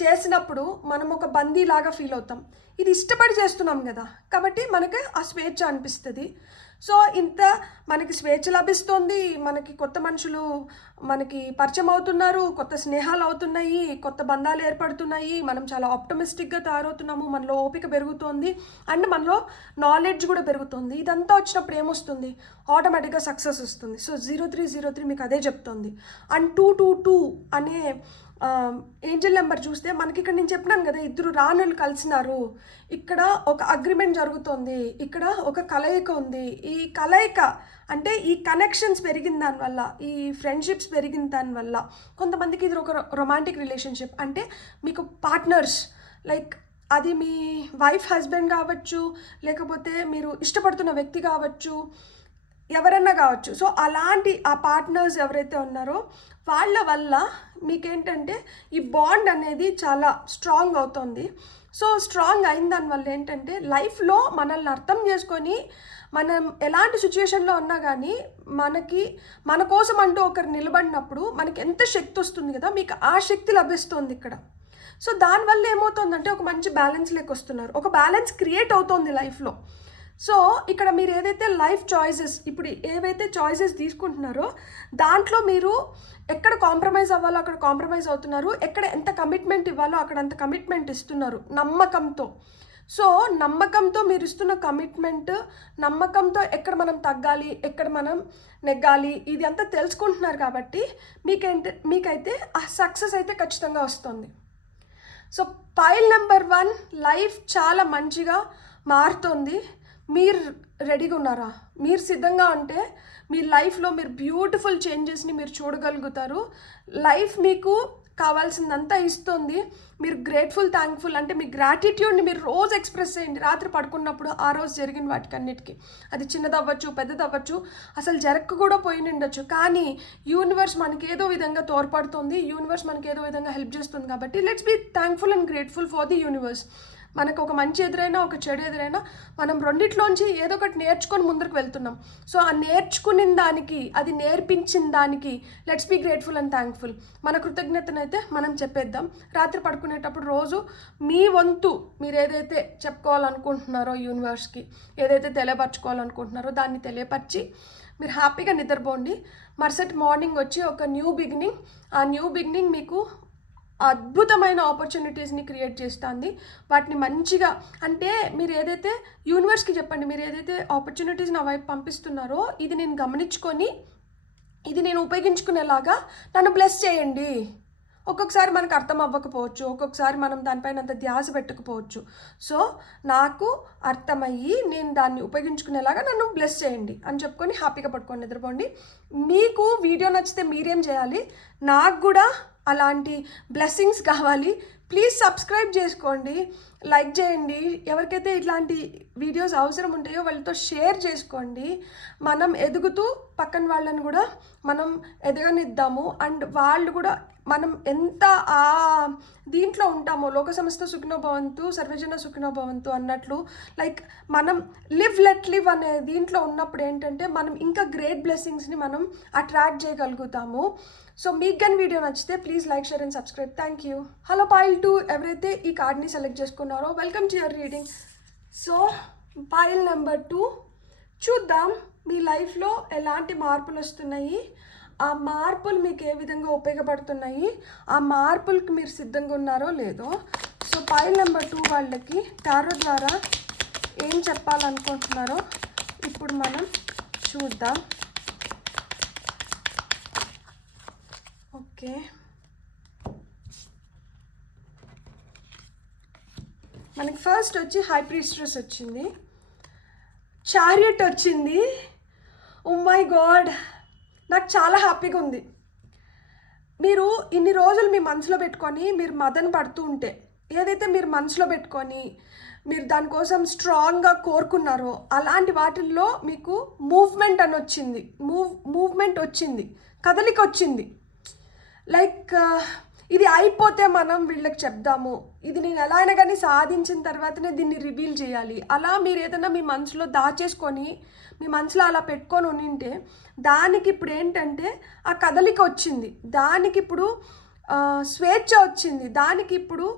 చేసినప్పుడు మనం ఒక బందీలాగా ఫీల్ అవుతాం. ఇది ఇష్టపడి చేస్తున్నాం కదా, కాబట్టి మనకి ఆ స్వేచ్ఛ అనిపిస్తుంది. సో ఇంత మనకి స్వేచ్ఛ లభిస్తుంది, మనకి కొత్త మనుషులు మనకి పరిచయం అవుతున్నారు, కొత్త స్నేహాలు అవుతున్నాయి, కొత్త బంధాలు ఏర్పడుతున్నాయి, మనం చాలా ఆప్టమిస్టిక్గా తయారవుతున్నాము, మనలో ఓపిక పెరుగుతుంది అండ్ మనలో నాలెడ్జ్ కూడా పెరుగుతుంది. ఇదంతా వచ్చినప్పుడు ఏమొస్తుంది, ఆటోమేటిక్గా సక్సెస్ వస్తుంది. సో 0303 మీకు అదే చెప్తుంది. అండ్ 222 అనే ఏంజల్ నెంబర్ చూస్తే మనకి ఇక్కడ నేను చెప్పినాను కదా, ఇద్దరు రాణులు కలిసినారు, ఇక్కడ ఒక అగ్రిమెంట్ జరుగుతుంది, ఇక్కడ ఒక కలయిక ఉంది. ఈ కలయిక అంటే ఈ కనెక్షన్స్ పెరిగిన దానివల్ల, ఈ ఫ్రెండ్షిప్స్ పెరిగిన దానివల్ల కొంతమందికి ఇది ఒక రొమాంటిక్ రిలేషన్షిప్. అంటే మీకు పార్ట్నర్స్ లైక్ అది మీ వైఫ్ హస్బెండ్ కావచ్చు, లేకపోతే మీరు ఇష్టపడుతున్న వ్యక్తి కావచ్చు, ఎవరన్నా కావచ్చు. సో అలాంటి ఆ పార్ట్నర్స్ ఎవరైతే ఉన్నారో వాళ్ళ వల్ల మీకేంటంటే ఈ బాండ్ అనేది చాలా స్ట్రాంగ్ అవుతుంది. సో స్ట్రాంగ్ అయిన దానివల్ల ఏంటంటే లైఫ్లో మనల్ని అర్థం చేసుకొని మనం ఎలాంటి సిచ్యువేషన్లో ఉన్నా కానీ మన కోసం అంటూ ఒకరు నిలబడినప్పుడు మనకి ఎంత శక్తి వస్తుంది కదా, మీకు ఆ శక్తి లభిస్తుంది ఇక్కడ. సో దానివల్ల ఏమవుతుందంటే ఒక మంచి బ్యాలెన్స్ లేక వస్తున్నారు, ఒక బ్యాలెన్స్ క్రియేట్ అవుతుంది లైఫ్లో. సో ఇక్కడ మీరు ఏదైతే లైఫ్ చాయిసెస్ ఇప్పుడు ఏవైతే చాయిసెస్ తీసుకుంటున్నారో దాంట్లో మీరు ఎక్కడ కాంప్రమైజ్ అవ్వాలో అక్కడ కాంప్రమైజ్ అవుతున్నారు, ఎక్కడ ఎంత కమిట్మెంట్ ఇవ్వాలో అక్కడ అంత కమిట్మెంట్ ఇస్తున్నారు నమ్మకంతో. సో నమ్మకంతో మీరు ఇస్తున్న కమిట్మెంట్, నమ్మకంతో ఎక్కడ మనం తగ్గాలి, ఎక్కడ మనం నెగ్గాలి, ఇది అంతా తెలుసుకుంటున్నారు కాబట్టి మీకైతే ఆ సక్సెస్ అయితే ఖచ్చితంగా వస్తుంది. సో పైల్ నెంబర్ 1 లైఫ్ చాలా మంచిగా మారుతుంది. మీరు రెడీగా ఉన్నారా? మీరు సిద్ధంగా ఉంటే మీ లైఫ్లో మీరు బ్యూటిఫుల్ చేంజెస్ని మీరు చూడగలుగుతారు. లైఫ్ మీకు కావాల్సిందంతా ఇస్తుంది. మీరు గ్రేట్ఫుల్, థ్యాంక్ఫుల్ అంటే మీ గ్రాటిట్యూడ్ని మీరు రోజు ఎక్స్ప్రెస్ చేయండి. రాత్రి పడుకున్నప్పుడు ఆ రోజు జరిగిన వాటికన్నిటికీ, అది చిన్నదవ్వచ్చు, పెద్దదవ్వచ్చు, అసలు జరగక కూడా పోయి ఉండొచ్చు, కానీ యూనివర్స్ మనకి ఏదో విధంగా తోడ్పడుతుంది, యూనివర్స్ మనకి ఏదో విధంగా హెల్ప్ చేస్తుంది. కాబట్టి let's be thankful and grateful for the universe. మనకు ఒక మంచి ఎదురైనా ఒక చెడు ఎదురైనా మనం రెండిట్లోంచి ఏదో ఒకటి నేర్చుకొని ముందుకు వెళ్తున్నాం. సో ఆ నేర్చుకున్న దానికి, అది నేర్పించిన దానికి let's be grateful and thankful. మన కృతజ్ఞతనైతే మనం చెప్పేద్దాం. రాత్రి పడుకునేటప్పుడు రోజు మీ వంతు మీరు ఏదైతే చెప్పుకోవాలనుకుంటున్నారో యూనివర్స్కి, ఏదైతే తెలియపరచుకోవాలనుకుంటున్నారో దాన్ని తెలియపరిచి మీరు హ్యాపీగా నిద్రపోండి. మరుసటి మార్నింగ్ వచ్చి ఒక న్యూ బిగినింగ్, ఆ న్యూ బిగినింగ్ మీకు అద్భుతమైన ఆపర్చునిటీస్ని క్రియేట్ చేస్తుంది. వాటిని మంచిగా, అంటే మీరు ఏదైతే యూనివర్స్కి చెప్పండి, మీరు ఏదైతే ఆపర్చునిటీస్ నా వైపు పంపిస్తున్నారో ఇది నేను గమనించుకొని, ఇది నేను ఉపయోగించుకునేలాగా నన్ను బ్లెస్ చేయండి. ఒక్కొక్కసారి మనకు అర్థం అవ్వకపోవచ్చు, ఒక్కొక్కసారి మనం దానిపైన అంత ధ్యాస పెట్టకపోవచ్చు. సో నాకు అర్థమయ్యి నేను దాన్ని ఉపయోగించుకునేలాగా నన్ను బ్లెస్ చేయండి అని చెప్పుకొని హ్యాపీగా పడుకొని నిద్రపోండి. మీకు వీడియో నచ్చితే మీరేం చేయాలి, నాకు కూడా అలాంటి బ్లెస్సింగ్స్ కావాలి. ప్లీజ్ సబ్స్క్రైబ్ చేసుకోండి, లైక్ చేయండి. ఎవరికైతే ఇట్లాంటి వీడియోస్ అవసరం ఉంటాయో వాళ్ళతో షేర్ చేసుకోండి. మనం ఎదుగుతూ పక్కన వాళ్ళని కూడా మనం ఎదగనిద్దాము. అండ్ వాళ్ళు కూడా మనం ఎంత దీంట్లో ఉంటామో, లోక సమస్త సుఖినో భవంతు సర్వజన సుఖినో భవంతు అన్నట్లు, లైక్ మనం లివ్ లెట్ లివ్ అనే దీంట్లో ఉన్నప్పుడు ఏంటంటే మనం ఇంకా గ్రేట్ బ్లెస్సింగ్స్ని మనం అట్రాక్ట్ చేయగలుగుతాము. సో మీకు కానీ వీడియో నచ్చితే please like, share and subscribe. Thank you. Hello pile 2, ఎవరైతే ఈ కార్డ్ని సెలెక్ట్ చేసుకున్నారో welcome to your reading. So pile number 2 చూద్దాం మీ లైఫ్లో ఎలాంటి మార్పులు వస్తున్నాయి, ఆ మార్పులు మీకు ఏ విధంగా ఉపయోగపడుతున్నాయి, ఆ మార్పులకి మీరు సిద్ధంగా ఉన్నారో లేదో. సో పైల్ నెంబర్ 2 వాళ్ళకి టారో ద్వారా ఏం చెప్పాలనుకుంటున్నారో ఇప్పుడు మనం చూద్దాం. ఓకే, మనకి ఫస్ట్ వచ్చి హై ప్రీస్ట్రెస్ వచ్చింది, చారియట్ వచ్చింది. ఓ మై గాడ్, నాకు చాలా హ్యాపీగా ఉంది. మీరు ఇన్ని రోజులు మీ మనసులో పెట్టుకొని మీరు మదన పడుతూ ఉంటే, ఏదైతే మీరు మనసులో పెట్టుకొని మీరు దానికోసం స్ట్రాంగ్గా కోరుకున్నారో అలాంటి వాటిల్లో మీకు మూవ్మెంట్ అని వచ్చింది, మూవ్మెంట్ వచ్చింది, కదలిక వచ్చింది. లైక్ ఇది అయిపోతే మనం వీళ్ళకి చెప్దాము, ఇది నేను ఎలా అయినా కానీ సాధించిన తర్వాతనే దీన్ని రివీల్ చేయాలి. అలా మీరు ఏదైనా మీ మనసులో దాచేసుకొని మీ మనసులో అలా పెట్టుకొని ఉంటే దానికి ఇప్పుడు ఏంటంటే ఆ కదలిక వచ్చింది, దానికి ఇప్పుడు స్వేచ్ఛ వచ్చింది, దానికి ఇప్పుడు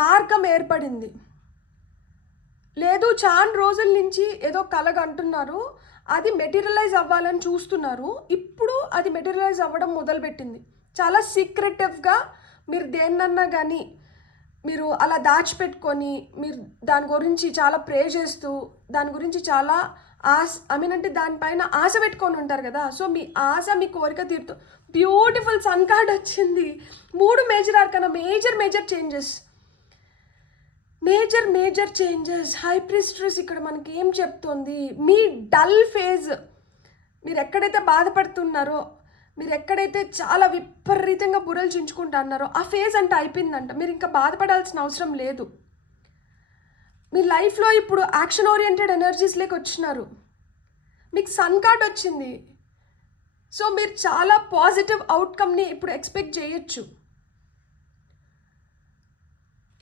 మార్గం ఏర్పడింది. లేదు చాలా రోజుల నుంచి ఏదో కలగంటున్నారు, అది మెటీరియలైజ్ అవ్వాలని చూస్తున్నారు, ఇప్పుడు అది మెటీరియలైజ్ అవ్వడం మొదలుపెట్టింది. చాలా సీక్రెటివ్గా మీరు దేన్నన్నా కానీ మీరు అలా దాచిపెట్టుకొని మీరు దాని గురించి చాలా ప్రే చేస్తూ దాని గురించి చాలా అంటే దానిపైన ఆశ పెట్టుకొని ఉంటారు కదా. సో మీ ఆశ, మీ కోరిక తీరుతూ బ్యూటిఫుల్ సన్ కార్డ్ వచ్చింది. 3 major arcana, major changes. High priestess ఇక్కడ మనకి ఏం చెప్తుంది, మీ డల్ ఫేజ్, మీరు ఎక్కడైతే బాధపడుతున్నారో, మీరు ఎక్కడైతే చాలా విపరీతంగా బుర్రలు చించుకుంటున్నారో ఆ ఫేజ్ అంటే అయిపోయిందంట. మీరు ఇంకా బాధపడాల్సిన అవసరం లేదు. మీ లైఫ్లో ఇప్పుడు యాక్షన్ ఓరియంటెడ్ ఎనర్జీస్లోకి వచ్చినారు. మీకు సన్ కార్డ్ వచ్చింది. సో మీరు చాలా పాజిటివ్ అవుట్కమ్ని ఇప్పుడు ఎక్స్పెక్ట్ చేయొచ్చు.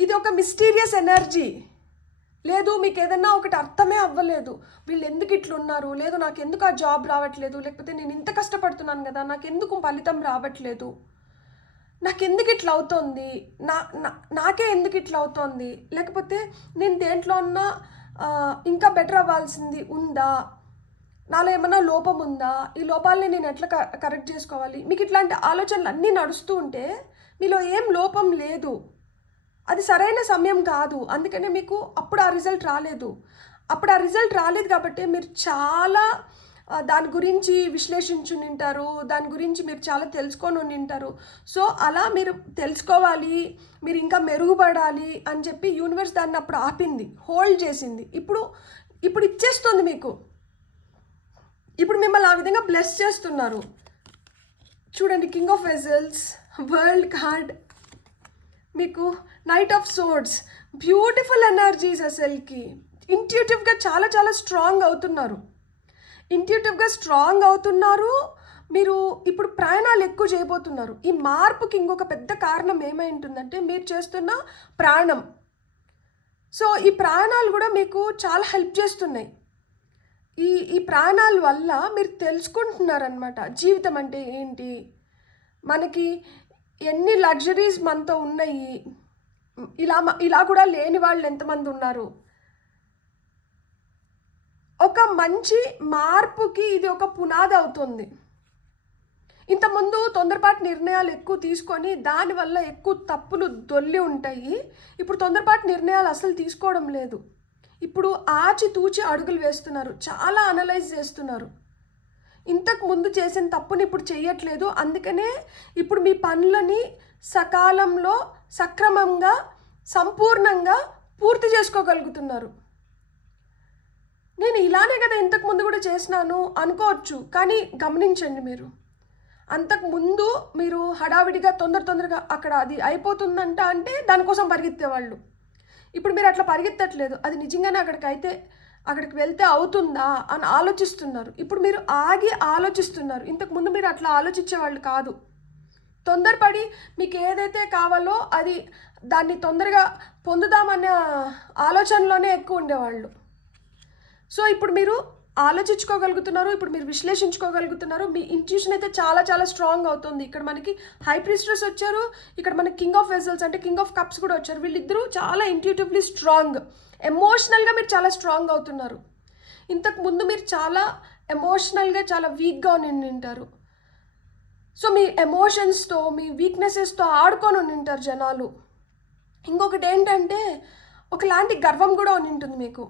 ఇది ఒక మిస్టీరియస్ ఎనర్జీ. లేదు మీకు ఏదన్నా ఒకటి అర్థమే అవ్వలేదు, వీళ్ళు ఎందుకు ఇట్లున్నారు, లేదు నాకు ఎందుకు ఆ జాబ్ రావట్లేదు, లేకపోతే నేను ఇంత కష్టపడుతున్నాను కదా నాకెందుకు ఫలితం రావట్లేదు, నాకెందుకు ఇట్లా అవుతుంది, నాకే ఎందుకు ఇట్లా అవుతుంది, లేకపోతే నేను దేంట్లో ఉన్నా ఇంకా బెటర్ అవ్వాల్సింది ఉందా, నాలో ఏమన్నా లోపం ఉందా, ఈ లోపాలని నేను ఎట్లా కరెక్ట్ చేసుకోవాలి, మీకు ఇట్లాంటి ఆలోచనలు అన్నీ నడుస్తూ ఉంటే మీలో ఏం లోపం లేదు, అది సరైన సమయం కాదు, అందుకనే మీకు అప్పుడు ఆ రిజల్ట్ రాలేదు కాబట్టి మీరు చాలా దాని గురించి విశ్లేషించుని ఉంటారు, దాని గురించి మీరు చాలా తెలుసుకొని ఉంటారు. సో అలా మీరు తెలుసుకోవాలి, మీరు ఇంకా మెరుగుపడాలి అని చెప్పి యూనివర్స్ దాన్ని అప్పుడు ఆపింది, హోల్డ్ చేసింది. ఇప్పుడు ఇచ్చేస్తుంది మీకు, ఇప్పుడు మిమ్మల్ని ఆ విధంగా బ్లెస్ చేస్తున్నారు. చూడండి, king of vessels, world card, మీకు knight of swords, beautiful energies. అసలుకి ఇంట్యూటివ్గా చాలా చాలా స్ట్రాంగ్ అవుతున్నారు. మీరు ఇప్పుడు ప్రయాణాలు ఎక్కువ చేయబోతున్నారు. ఈ మార్పుకి ఇంకొక పెద్ద కారణం ఏమై ఉంటుందంటే మీరు చేస్తున్న ప్రాణం. సో ఈ ప్రాణాలు కూడా మీకు చాలా హెల్ప్ చేస్తున్నాయి. ఈ ప్రాణాల వల్ల మీరు తెలుసుకుంటున్నారనమాట జీవితం అంటే ఏంటి, మనకి ఎన్ని లగ్జరీస్ మనతో ఉన్నాయి, ఇలా కూడా లేని వాళ్ళు ఎంతమంది ఉన్నారు. ఒక మంచి మార్పుకి ఇది ఒక పునాది అవుతుంది. ఇంతకుముందు తొందరపాటు నిర్ణయాలు ఎక్కువ తీసుకొని దానివల్ల ఎక్కువ తప్పులు దొల్లి ఉంటాయి. ఇప్పుడు తొందరపాటు నిర్ణయాలు అసలు తీసుకోవడం లేదు. ఇప్పుడు ఆచితూచి అడుగులు వేస్తున్నారు, చాలా అనలైజ్ చేస్తున్నారు. ఇంతకు ముందు చేసిన తప్పుని ఇప్పుడు చేయట్లేదు. అందుకనే ఇప్పుడు మీ పనులని సకాలంలో సక్రమంగా సంపూర్ణంగా పూర్తి చేసుకోగలుగుతున్నారు. నేను ఇలానే కదా ఇంతకు ముందు కూడా చేసినాను అనుకోవచ్చు, కానీ గమనించండి, మీరు అంతకుముందు మీరు హడావిడిగా తొందరగా అక్కడ అది అయిపోతుందంట అంటే దానికోసం పరిగెత్తేవాళ్ళు. ఇప్పుడు మీరు అట్లా పరిగెత్తట్లేదు. అది నిజంగానే అక్కడికి వెళ్తే అవుతుందా అని ఆలోచిస్తున్నారు. ఇప్పుడు మీరు ఆగి ఆలోచిస్తున్నారు. ఇంతకుముందు మీరు అట్లా ఆలోచించేవాళ్ళు కాదు. తొందరపడి మీకు ఏదైతే కావాలో దాన్ని తొందరగా పొందుదామనే ఆలోచనలోనే ఎక్కువ ఉండేవాళ్ళు. సో ఇప్పుడు మీరు ఆలోచించుకోగలుగుతున్నారు, ఇప్పుడు మీరు విశ్లేషించుకోగలుగుతున్నారు. మీ ఇంట్యూషన్ అయితే చాలా చాలా స్ట్రాంగ్ అవుతుంది. ఇక్కడ మనకి హై ప్రీస్ట్రెస్ వచ్చారు, ఇక్కడ మనకి కింగ్ ఆఫ్ వెజల్స్ అంటే కింగ్ ఆఫ్ కప్స్ కూడా వచ్చారు. వీళ్ళిద్దరూ చాలా ఇంట్యూటివ్లీ స్ట్రాంగ్. ఎమోషనల్గా మీరు చాలా స్ట్రాంగ్ అవుతున్నారు. ఇంతకు ముందు మీరు చాలా ఎమోషనల్గా చాలా వీక్గా ఉంటారు. సో మీ ఎమోషన్స్తో మీ వీక్నెసెస్తో ఆడుకొని ఉంటారు జనాలు. ఇంకొకటి ఏంటంటే ఒకలాంటి గర్వం కూడా ఉంటుంది మీకు,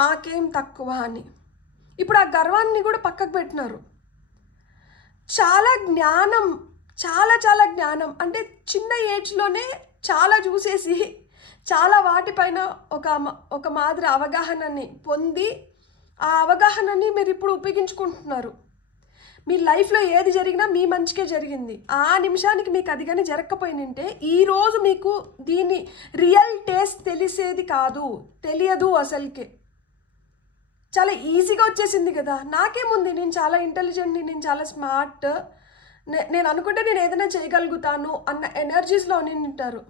నాకేం తక్కువ అని. ఇప్పుడు ఆ గర్వాన్ని కూడా పక్కకు పెట్టినారు. చాలా జ్ఞానం, చాలా చాలా జ్ఞానం అంటే చిన్న ఏజ్లోనే చాలా చూసేసి చాలా వాటిపైన ఒక మాదిరి అవగాహనని పొంది ఆ అవగాహనని మీరు ఇప్పుడు ఉపయోగించుకుంటున్నారు. మీ లైఫ్లో ఏది జరిగినా మీ మంచికే జరిగింది. ఆ నిమిషానికి మీకు అది కానీ జరగకపోయినంటే ఈరోజు మీకు దీని రియల్ టేస్ట్ తెలియదు అసలుకే. చాలా ఈజీగా వచ్చేసింది కదా, నాకేముంది, నేను చాలా ఇంటెలిజెంట్ని, నేను చాలా స్మార్ట్, నేను అనుకుంటే నేను ఏదైనా చేయగలుగుతాను అన్న ఎనర్జీస్లో ఉంటారు.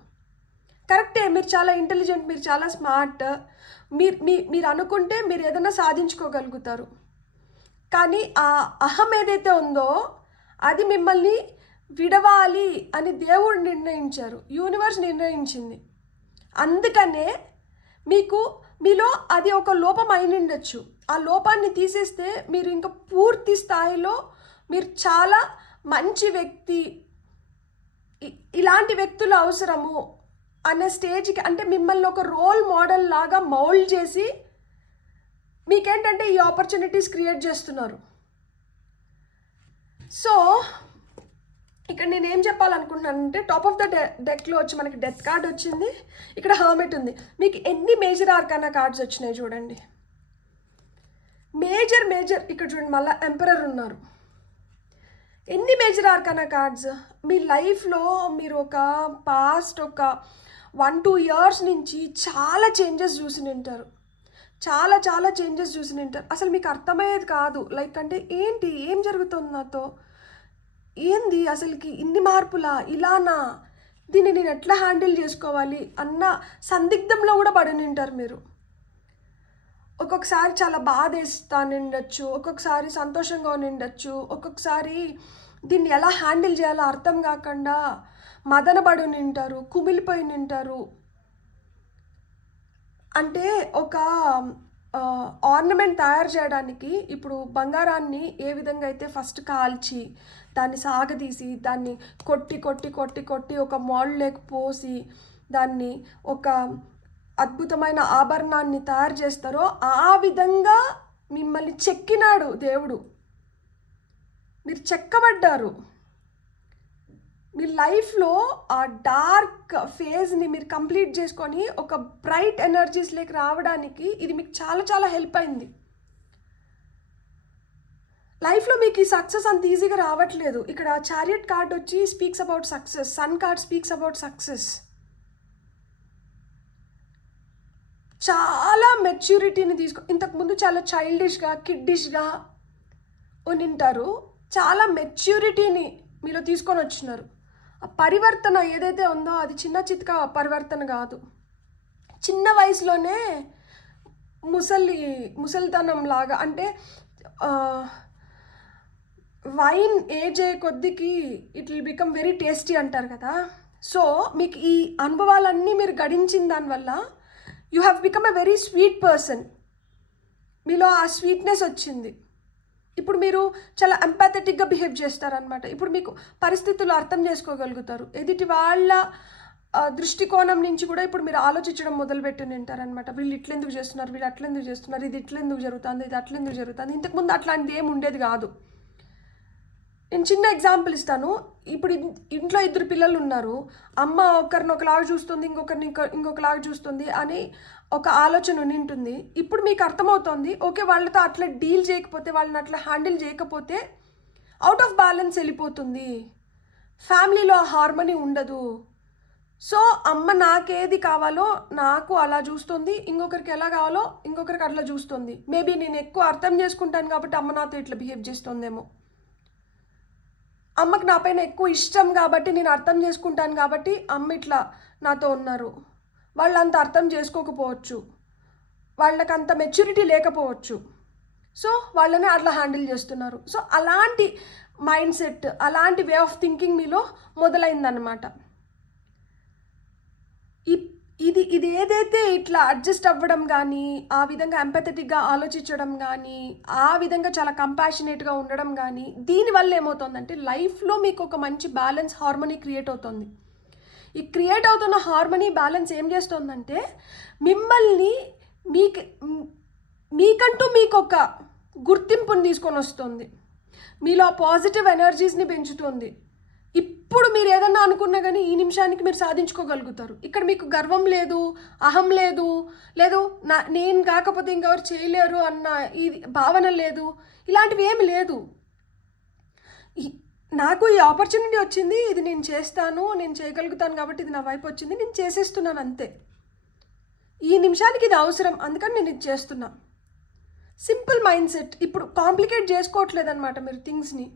కరెక్టే, మీరు చాలా ఇంటెలిజెంట్, మీరు చాలా స్మార్ట్, మీరు అనుకుంటే మీరు ఏదైనా సాధించుకోగలుగుతారు. కానీ ఆ అహం ఏదైతే ఉందో అది మిమ్మల్ని విడవాలి అని దేవుడు నిర్ణయించారు, యూనివర్స్ నిర్ణయించింది. అందుకనే మీలో అది ఒక లోపం అయి ఉండొచ్చు. ఆ లోపాన్ని తీసేస్తే మీరు ఇంకా పూర్తి స్థాయిలో మీరు చాలా మంచి వ్యక్తి, ఇలాంటి వ్యక్తులు అవసరము అన్న స్టేజ్కి, అంటే మిమ్మల్ని ఒక రోల్ మోడల్ లాగా మౌల్డ్ చేసి మీకేంటంటే ఈ ఆపర్చునిటీస్ క్రియేట్ చేస్తున్నారు. సో ఇక్కడ నేను ఏం చెప్పాలనుకుంటున్నానంటే టాప్ ఆఫ్ ద డెక్లో వచ్చి మనకి డెత్ కార్డ్ వచ్చింది, ఇక్కడ హర్మిట్ ఉంది. మీకు ఎన్ని మేజర్ ఆర్కానా కార్డ్స్ వచ్చినాయి చూడండి. మేజర్ ఇక్కడ చూడండి, మళ్ళీ ఎంపరర్ ఉన్నారు. ఎన్ని మేజర్ ఆర్కానా కార్డ్స్ మీ లైఫ్లో మీరు ఒక పాస్ట్ 1-2 years నుంచి చాలా చేంజెస్ చూసి ఉంటారు. చాలా చాలా చేంజెస్ చూసి ఉంటారు. అసలు మీకు అర్థమయ్యేది కాదు. లైక్ అంటే ఏం జరుగుతుంది నాతో, ఏంది అసలుకి ఇన్ని మార్పులా, ఇలానా, దీన్ని నేను ఎట్లా హ్యాండిల్ చేసుకోవాలి అన్న సందిగ్ధంలో కూడా పడి ఉంటారు మీరు. ఒక్కొక్కసారి చాలా బాధేస్తా ఉండొచ్చు, ఒక్కొక్కసారి సంతోషంగా ఉండొచ్చు, ఒక్కొక్కసారి దీన్ని ఎలా హ్యాండిల్ చేయాలో అర్థం కాకుండా మదనపడి ఉంటారు, కుమిలిపోయి ఉంటారు. అంటే ఒక ఆర్నమెంట్ తయారు చేయడానికి ఇప్పుడు బంగారాన్ని ఏ విధంగా అయితే ఫస్ట్ కాల్చి దాన్ని సాగదీసి దాన్ని కొట్టి ఒక మోల్డ్లోకి పోసి దాన్ని ఒక అద్భుతమైన ఆభరణాన్ని తయారు చేస్తారో ఆ విధంగా మిమ్మల్ని చెక్కినాడు దేవుడు. మీరు చెక్కబడ్డారు. మీ లైఫ్లో ఆ డార్క్ ఫేజ్ని మీరు కంప్లీట్ చేసుకొని ఒక బ్రైట్ ఎనర్జీస్లోకి రావడానికి ఇది మీకు చాలా చాలా హెల్ప్ అయింది. లైఫ్లో మీకు ఈ సక్సెస్ అంత ఈజీగా రావట్లేదు. ఇక్కడ చారియట్ కార్డ్ వచ్చి speaks about success, sun card speaks about success. చాలా మెచ్యూరిటీని ఇంతకుముందు చాలా చైల్డిష్గా కిడ్డిష్గా ఉండింటారు. చాలా మెచ్యూరిటీని మీలో తీసుకొని వచ్చినారు. ఆ పరివర్తన ఏదైతే ఉందో అది చిన్న చిత్కా పరివర్తన కాదు. చిన్న వయసులోనే ముసలితనం లాగా, అంటే వైన్ ఏజ్ అయ్యే కొద్దికి it will become very tasty అంటారు కదా. సో మీకు ఈ అనుభవాలన్నీ మీరు గడించిన దానివల్ల you have become a very sweet person. మీలో ఆ స్వీట్నెస్ వచ్చింది. ఇప్పుడు మీరు చాలా ఎంపాథెటిక్గా బిహేవ్ చేస్తారనమాట. ఇప్పుడు మీకు పరిస్థితులు అర్థం చేసుకోగలుగుతారు. ఎదుటి వాళ్ళ దృష్టికోణం నుంచి కూడా ఇప్పుడు మీరు ఆలోచించడం మొదలుపెట్టి ఉంటారనమాట. వీళ్ళు ఇట్లెందుకు చేస్తున్నారు, వీళ్ళు అట్లెందుకు చేస్తున్నారు, ఇది ఇట్లెందుకు జరుగుతుంది, ఇది అట్లెందుకు జరుగుతుంది. ఇంతకుముందు అట్లాంటిది ఏమి ఉండేది కాదు. నేను చిన్న ఎగ్జాంపుల్ ఇస్తాను. ఇప్పుడు ఇంట్లో 2 పిల్లలు ఉన్నారు. అమ్మ ఒకరిని ఒకలాగా చూస్తుంది, ఇంకొకరిని ఇంకొకలాగా చూస్తుంది అని ఒక ఆలోచన ఉంటుంది. ఇప్పుడు మీకు అర్థమవుతుంది, ఓకే వాళ్ళతో అట్లా డీల్ చేయకపోతే, వాళ్ళని అట్లా హ్యాండిల్ చేయకపోతే అవుట్ ఆఫ్ బ్యాలెన్స్ వెళ్ళిపోతుంది, ఫ్యామిలీలో హార్మనీ ఉండదు. సో అమ్మ నాకేది కావాలో నాకు అలా చూస్తుంది, ఇంకొకరికి ఎలా కావాలో ఇంకొకరికి అట్లా చూస్తుంది. మేబీ నేను ఎక్కువ అర్థం చేసుకుంటాను కాబట్టి అమ్మ నాతో ఇట్లా బిహేవ్ చేస్తుందేమో. అమ్మకి నా పైన ఎక్కువ ఇష్టం కాబట్టి నేను అర్థం చేసుకుంటాను కాబట్టి అమ్మ ఇట్లా నాతో ఉన్నారు. వాళ్ళంత అర్థం చేసుకోకపోవచ్చు, వాళ్ళకంత మెచ్యూరిటీ లేకపోవచ్చు. సో వాళ్ళని అట్లా హ్యాండిల్ చేస్తున్నారు. సో అలాంటి మైండ్ సెట్, అలాంటి వే ఆఫ్ థింకింగ్ మీలో మొదలైందన్నమాట. ఇది ఏదైతే ఇట్లా అడ్జస్ట్ అవ్వడం కానీ, ఆ విధంగా ఎంపథెటిక్గా ఆలోచించడం కానీ, ఆ విధంగా చాలా కంపాషనేట్గా ఉండడం కానీ, దీనివల్ల ఏమవుతుందంటే లైఫ్లో మీకు ఒక మంచి బ్యాలెన్స్, హార్మనీ క్రియేట్ అవుతుంది. ఈ క్రియేట్ అవుతున్న హార్మనీ బ్యాలెన్స్ ఏం చేస్తుందంటే మిమ్మల్ని మీకంటూ మీకు ఒక గుర్తింపుని తీసుకొని వస్తుంది. మీలో పాజిటివ్ ఎనర్జీస్ని పెంచుతుంది. ఇప్పుడు మీరు ఏదన్నా అనుకున్నా కానీ ఈ నిమిషానికి మీరు సాధించుకోగలుగుతారు. ఇక్కడ మీకు గర్వం లేదు, అహం లేదు, నేను కాకపోతే ఇంకెవరు చేయలేరు అన్న ఈ భావన లేదు. ఇలాంటివి ఏమి లేదు. నాకు ఈ ఆపర్చునిటీ వచ్చింది, ఇది నేను చేస్తాను, నేను చేయగలుగుతాను కాబట్టి ఇది నా వైపు వచ్చింది, నేను చేసేస్తున్నాను అంతే. ఈ నిమిషానికి ఇది అవసరం, అందుకని నేను ఇది చేస్తున్నా. Simple mind set. ఇప్పుడు కాంప్లికేట్ చేసుకోవట్లేదన్నమాట. మీరు థింగ్స్ని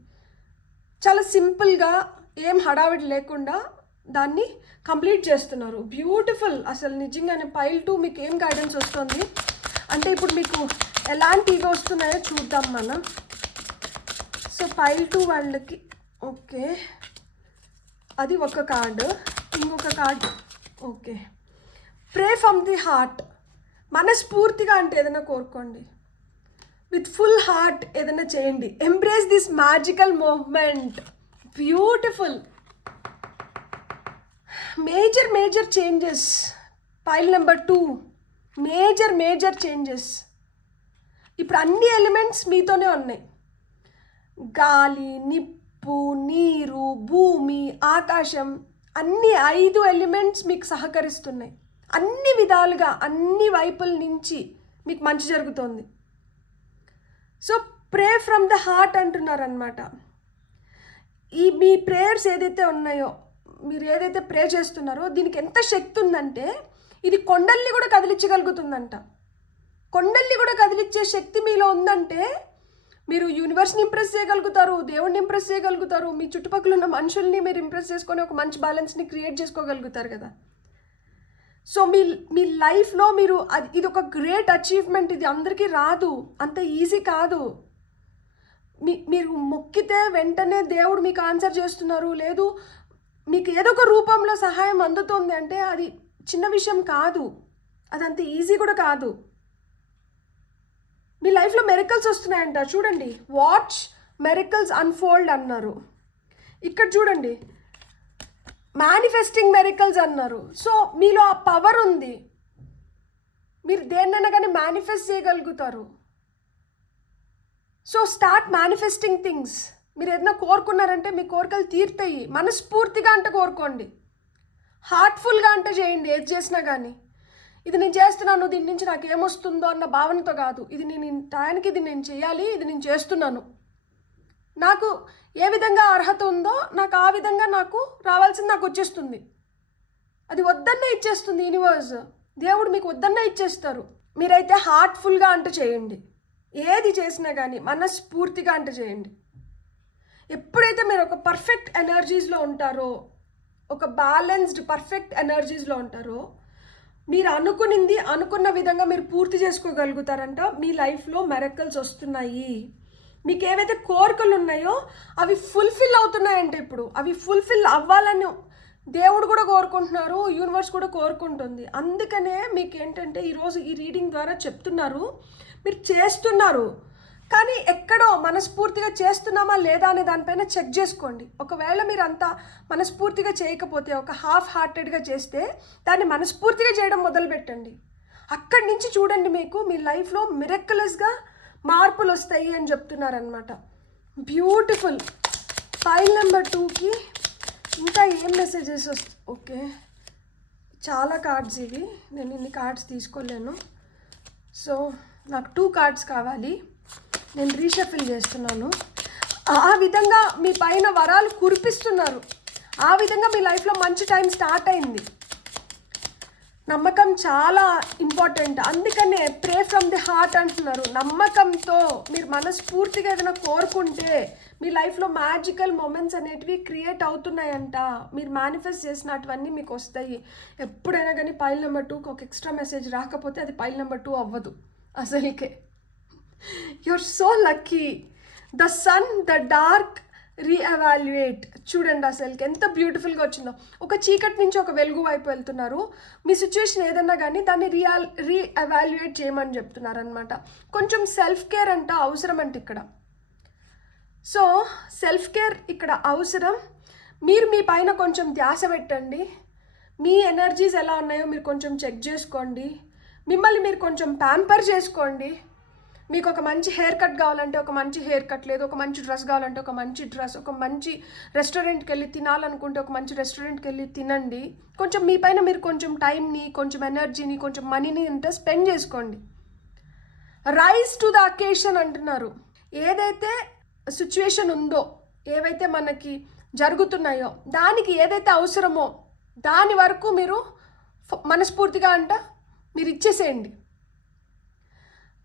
చాలా సింపుల్గా, ఏం హడావిడి లేకుండా దాన్ని కంప్లీట్ చేస్తున్నారు. బ్యూటిఫుల్. అసలు నిజంగానే పైల్ 2 మీకు ఏం గైడెన్స్ వస్తుంది అంటే ఇప్పుడు మీకు ఎలాంటివి వస్తున్నాయో చూద్దాం మనం. సో పైల్ 2 వాళ్ళకి ఓకే, అది ఒక కార్డు. ఇంకొక card okay, pray from the heart. మనస్ఫూర్తిగా అంటే ఏదైనా కోరుకోండి, విత్ ఫుల్ హార్ట్ ఏదైనా చేయండి. Embrace this magical moment. Beautiful. Major changes. Pile number 2, major changes. ఇప్పుడు అన్ని ఎలిమెంట్స్ మీతోనే ఉన్నాయి. గాలి, నిప్పు, నీరు, భూమి, ఆకాశం, అన్ని 5 ఎలిమెంట్స్ మీకు సహకరిస్తున్నాయి. అన్ని విధాలుగా, అన్ని వైపుల నుంచి మీకు మంచి జరుగుతుంది. So pray from the heart అంటున్నారనమాట. మీ ప్రేయర్స్ ఏదైతే ఉన్నాయో, మీరు ఏదైతే ప్రే చేస్తున్నారో దీనికి ఎంత శక్తి ఉందంటే ఇది కొండల్ని కూడా కదిలించగలుగుతుందంట. కొండల్ని కూడా కదిలించే శక్తి మీలో ఉందంటే మీరు యూనివర్స్ని ఇంప్రెస్ చేయగలుగుతారు, దేవుణ్ణి ఇంప్రెస్ చేయగలుగుతారు, మీ చుట్టుపక్కల ఉన్న మనుషుల్ని మీరు ఇంప్రెస్ చేసుకొని ఒక మంచి బ్యాలెన్స్ని క్రియేట్ చేసుకోగలుగుతారు కదా. సో మీ లైఫ్లో మీరు ఇది ఒక గ్రేట్ అచీవ్మెంట్. ఇది అందరికీ రాదు, అంత ఈజీ కాదు. మీరు మొక్కితే వెంటనే దేవుడు మీకు ఆన్సర్ చేస్తున్నారు, లేదు మీకు ఏదో ఒక రూపంలో సహాయం అందుతుంది అంటే అది చిన్న విషయం కాదు, అదంత ఈజీ కూడా కాదు. మీ లైఫ్లో మెరికల్స్ వస్తున్నాయంట. చూడండి, వాచ్ మెరికల్స్ అన్ఫోల్డ్ అన్నారు. ఇక్కడ చూడండి, మేనిఫెస్టింగ్ మెరికల్స్ అన్నారు. సో మీలో ఆ పవర్ ఉంది, మీరు దేన్నైనా కానీ మేనిఫెస్ట్ చేయగలుగుతారు. So start manifesting things. మీరు ఏదైనా కోరుకున్నారంటే మీ కోరికలు తీరుతాయి. మనస్ఫూర్తిగా అంటే కోరుకోండి, హార్ట్ఫుల్గా అంటే చేయండి. ఏది చేసినా కానీ ఇది నేను చేస్తున్నాను, దీని నుంచి నాకు ఏమొస్తుందో అన్న భావనతో కాదు. ఇది నేను టయానికి ఇది నేను చేయాలి, ఇది నేను చేస్తున్నాను. నాకు ఏ విధంగా అర్హత ఉందో నాకు ఆ విధంగా నాకు రావాల్సింది నాకు వచ్చేస్తుంది. అది వద్దన్నే ఇచ్చేస్తుంది యూనివర్స్. దేవుడు మీకు వద్దన్నే ఇచ్చేస్తారు. మీరైతే హార్ట్ఫుల్గా అంటూ చేయండి. ఏది చేసినా కానీ మనస్ఫూర్తిగా అంటూ చేయండి. ఎప్పుడైతే మీరు ఒక పర్ఫెక్ట్ ఎనర్జీస్లో ఉంటారో, ఒక బ్యాలెన్స్డ్ పర్ఫెక్ట్ ఎనర్జీస్లో ఉంటారో, మీరు అనుకున్న విధంగా మీరు పూర్తి చేసుకోగలుగుతారంట. మీ లైఫ్లో మిరకల్స్ వస్తున్నాయి. మీకు ఏవైతే కోరికలు ఉన్నాయో అవి ఫుల్ఫిల్ అవుతున్నాయంటే ఇప్పుడు అవి ఫుల్ఫిల్ అవ్వాలని దేవుడు కూడా కోరుకుంటున్నారు, యూనివర్స్ కూడా కోరుకుంటుంది. అందుకనే మీకు ఏంటంటే ఈరోజు ఈ రీడింగ్ ద్వారా చెప్తున్నారు, మీరు చేస్తున్నారు కానీ ఎక్కడో మనస్ఫూర్తిగా చేస్తున్నామా లేదా అనే దానిపైన చెక్ చేసుకోండి. ఒకవేళ మీరు అంతా మనస్ఫూర్తిగా చేయకపోతే, ఒక హాఫ్ హార్టెడ్గా చేస్తే దాన్ని మనస్ఫూర్తిగా చేయడం మొదలుపెట్టండి. అక్కడి నుంచి చూడండి మీకు మీ లైఫ్లో మిరక్యులస్గా మార్పులు వస్తాయి అని చెప్తున్నారనమాట. బ్యూటిఫుల్. ఫైల్ నెంబర్ 2కి ఇంకా ఏం మెసేజెస్ వస్తాయి? ఓకే, చాలా కార్డ్స్ ఇవి, నేను ఇన్ని కార్డ్స్ తీసుకోలేను. సో నాకు 2 కార్డ్స్ కావాలి, నేను రీషఫిల్ చేస్తున్నాను. ఆ విధంగా మీ పైన వరాలు కురిపిస్తున్నారు. ఆ విధంగా మీ లైఫ్లో మంచి టైం స్టార్ట్ అయింది. నమ్మకం చాలా ఇంపార్టెంట్. అందుకనే ప్రే ఫ్రమ్ ది హార్ట్ అంటున్నారు. నమ్మకంతో మీరు మనస్ఫూర్తిగా ఏదైనా కోరుకుంటే మీ లైఫ్లో మ్యాజికల్ మూమెంట్స్ అనేటివి క్రియేట్ అవుతున్నాయంట. మీరు మేనిఫెస్ట్ చేసినటువన్నీ మీకు వస్తాయి. ఎప్పుడైనా కానీ పైల్ నెంబర్ 2కి ఒక ఎక్స్ట్రా మెసేజ్ రాకపోతే అది పైల్ నెంబర్ 2 అవ్వదు అసలుకే. You're so lucky. The sun, the dark, reevaluate. చూడండి అసలుకి ఎంత బ్యూటిఫుల్గా వచ్చిందో. ఒక చీకటి నుంచి ఒక వెలుగు వైపు వెళ్తున్నారు. మీ సిచ్యువేషన్ ఏదన్నా కానీ దాన్ని రీఎవాల్యుయేట్ చేయమని చెప్తున్నారు అనమాట. కొంచెం సెల్ఫ్ కేర్ అంట అవసరం అంట ఇక్కడ. సో సెల్ఫ్ కేర్ ఇక్కడ అవసరం. మీరు మీ పైన కొంచెం ధ్యాస పెట్టండి. మీ ఎనర్జీస్ ఎలా ఉన్నాయో మీరు కొంచెం చెక్ చేసుకోండి. మిమ్మల్ని మీరు కొంచెం ప్యాంపర్ చేసుకోండి. మీకు ఒక మంచి హెయిర్ కట్ కావాలంటే ఒక మంచి హెయిర్ కట్, లేదు ఒక మంచి డ్రెస్ కావాలంటే ఒక మంచి డ్రెస్, ఒక మంచి రెస్టారెంట్కి వెళ్ళి తినాలనుకుంటే ఒక మంచి రెస్టారెంట్కి వెళ్ళి తినండి. కొంచెం మీ పైన మీరు కొంచెం టైంని, కొంచెం ఎనర్జీని, కొంచెం మనీని అంటే స్పెండ్ చేసుకోండి. రైజ్ టు ద అకేషన్ అంటున్నారు. ఏదైతే సిచ్యువేషన్ ఉందో, ఏవైతే మనకి జరుగుతున్నాయో, దానికి ఏదైతే అవసరమో దాని వరకు మీరు మనస్ఫూర్తిగా మీరు ఇచ్చేసేయండి.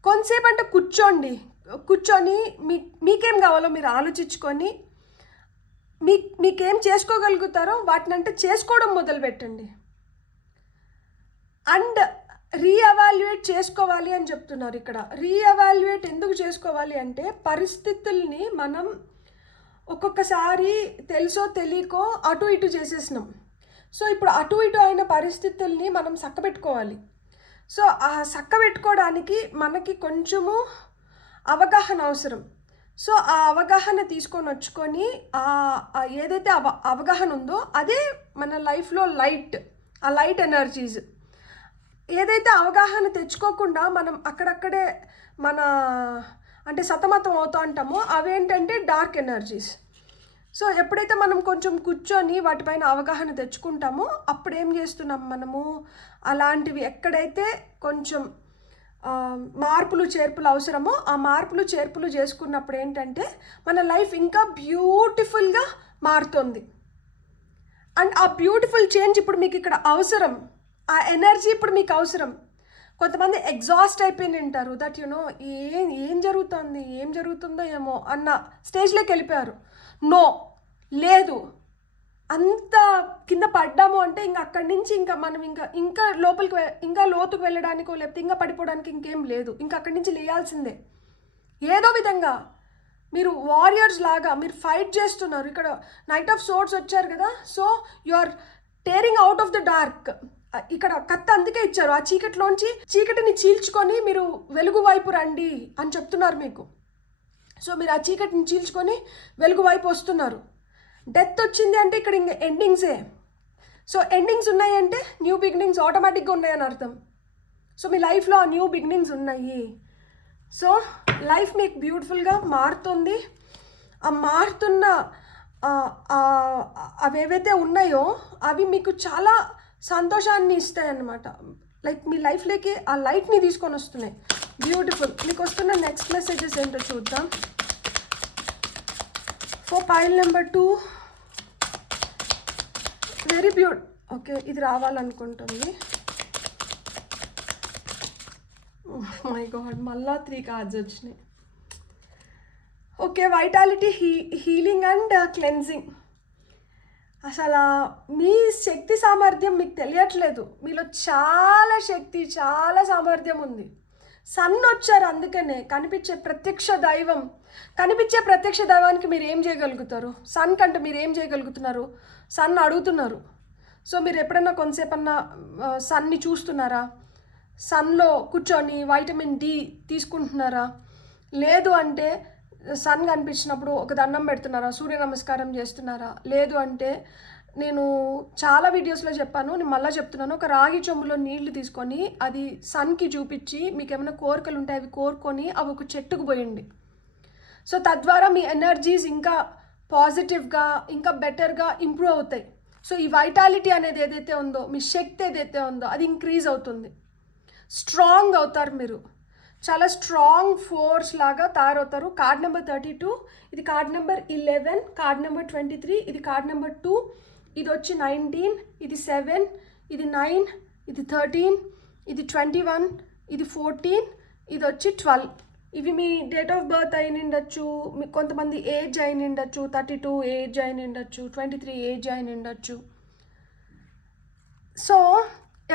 కొంతసేపు కూర్చొని మీకేం కావాలో మీరు ఆలోచించుకొని మీకేం చేసుకోగలుగుతారో వాటిని చేసుకోవడం మొదలుపెట్టండి. అండ్ రీఎవాల్యుయేట్ చేసుకోవాలి అని చెప్తున్నారు ఇక్కడ. రీఎవాల్యుయేట్ ఎందుకు చేసుకోవాలి అంటే, పరిస్థితుల్ని మనం ఒక్కొక్కసారి తెలుసో తెలియకో అటు ఇటు చేసేసినాం. సో ఇప్పుడు అటు ఇటు అయిన పరిస్థితుల్ని మనం చక్కబెట్టుకోవాలి. సో ఆ చక్క పెట్టుకోవడానికి మనకి కొంచెము అవగాహన అవసరం. సో ఆ అవగాహన తీసుకొని వచ్చుకొని ఏదైతే అవగాహన ఉందో అదే మన లైఫ్లో ఆ లైట్ ఎనర్జీస్. ఏదైతే అవగాహన తెచ్చుకోకుండా మనం అక్కడక్కడే సతమతం అవుతూ ఉంటామో అవేంటంటే డార్క్ ఎనర్జీస్. సో ఎప్పుడైతే మనం కొంచెం కూర్చొని వాటిపైన అవగాహన తెచ్చుకుంటామో అప్పుడు ఏం చేస్తున్నాం మనము, అలాంటివి ఎక్కడైతే కొంచెం మార్పులు చేర్పులు అవసరమో ఆ మార్పులు చేర్పులు చేసుకున్నప్పుడు ఏంటంటే మన లైఫ్ ఇంకా బ్యూటిఫుల్గా మారుతుంది. అండ్ ఆ బ్యూటిఫుల్ చేంజ్ ఇప్పుడు మీకు ఇక్కడ అవసరం. ఆ ఎనర్జీ ఇప్పుడు మీకు అవసరం. కొంతమంది ఎగ్జాస్ట్ అయిపోయి ఉంటారు. దట్ యునో ఏం జరుగుతుందో ఏమో అన్న స్టేజ్లోకి వెళ్ళిపోయారు. నో, లేదు, అంత కింద పడ్డాము అంటే ఇంకా అక్కడి నుంచి మనం ఇంకా లోపలికి ఇంకా లోతుకు వెళ్ళడానికో లేకపోతే ఇంకా పడిపోవడానికి ఇంకేం లేదు. ఇంకా అక్కడి నుంచి లేయాల్సిందే. ఏదో విధంగా మీరు వారియర్స్ లాగా మీరు ఫైట్ చేస్తున్నారు. ఇక్కడ నైట్ ఆఫ్ సోర్డ్స్ వచ్చారు కదా. So you are tearing out of the dark. ఇక్కడ కత్త అందుకే ఇచ్చారు. ఆ చీకటిని చీల్చుకొని మీరు వెలుగు వైపు రండి అని చెప్తున్నారు మీకు. సో మీరు ఆ చీకటిని చీల్చుకొని వెలుగు వైపు వస్తున్నారు. డెత్ వచ్చింది అంటే ఇక్కడ ఇంకా ఎండింగ్సే. సో ఎండింగ్స్ ఉన్నాయంటే న్యూ బిగినింగ్స్ ఆటోమేటిక్గా ఉన్నాయని అర్థం. సో మీ లైఫ్లో ఆ న్యూ బిగినింగ్స్ ఉన్నాయి. సో లైఫ్ మీకు బ్యూటిఫుల్గా మారుతుంది. ఆ మారుతున్న అవేవైతే ఉన్నాయో అవి మీకు చాలా సంతోషాన్ని ఇస్తాయి అన్నమాట. లైక్ మీ లైఫ్లోకి ఆ లైట్ని తీసుకొని వస్తున్నాయి. బ్యూటిఫుల్. మీకు వస్తున్న నెక్స్ట్ మెసేజెస్ ఏంటో చూద్దాం. Pile number 2 very beautiful. Okay, ఇది రావాలనుకుంటుంది. మై గాడ్, మళ్ళా 3 కార్డ్స్ వచ్చినాయి. Okay, vitality, healing and cleansing. అసలు మీ శక్తి సామర్థ్యం మీకు తెలియట్లేదు. మీలో చాలా శక్తి, చాలా సామర్థ్యం ఉంది. సన్ వచ్చారు, అందుకనే కనిపించే ప్రత్యక్ష దైవం. కనిపించే ప్రత్యక్ష దైవానికి మీరు ఏం చేయగలుగుతారు? సన్ కంటే మీరు ఏం చేయగలుగుతున్నారు? సన్ అడుగుతున్నారు. సో మీరు ఎప్పుడైనా కొంతసేపన్నా సన్ని చూస్తున్నారా? సన్లో కూర్చొని వైటమిన్ డి తీసుకుంటున్నారా? లేదు అంటే సన్ కనిపించినప్పుడు ఒక దండం పెడుతున్నారా? సూర్య నమస్కారం చేస్తున్నారా? లేదు అంటే నేను చాలా వీడియోస్లో చెప్పాను, నేను మళ్ళీ చెప్తున్నాను, ఒక రాగి చెంబులో నీళ్లు తీసుకొని అది సన్కి చూపించి మీకు ఏమైనా కోరికలు ఉంటే అవి కోరుకొని అవి ఒక చెట్టుకు పోయండి. సో తద్వారా మీ ఎనర్జీస్ ఇంకా పాజిటివ్గా, ఇంకా బెటర్గా ఇంప్రూవ్ అవుతాయి. సో ఈ వైటాలిటీ అనేది ఏదైతే ఉందో, మీ శక్తి ఏదైతే ఉందో అది ఇంక్రీజ్ అవుతుంది. స్ట్రాంగ్ అవుతారు, మీరు చాలా స్ట్రాంగ్ ఫోర్స్ లాగా తయారవుతారు. కార్డ్ నెంబర్ 32, ఇది కార్డ్ నెంబర్ 11, కార్డ్ నెంబర్ 23, ఇది కార్డ్ నెంబర్ 2, ఇది వచ్చి 19, ఇది 7, ఇది 9, ఇది 13, ఇది 21, ఇది 14, ఇది వచ్చి 12. ఇవి మీ డేట్ ఆఫ్ బర్త్ అయిన ఉండొచ్చు, మీకు కొంతమంది ఏజ్ అయిన ఉండొచ్చు, 32 ఏజ్ అయిన ఉండొచ్చు, 23 ఏజ్ అయిన ఉండొచ్చు. సో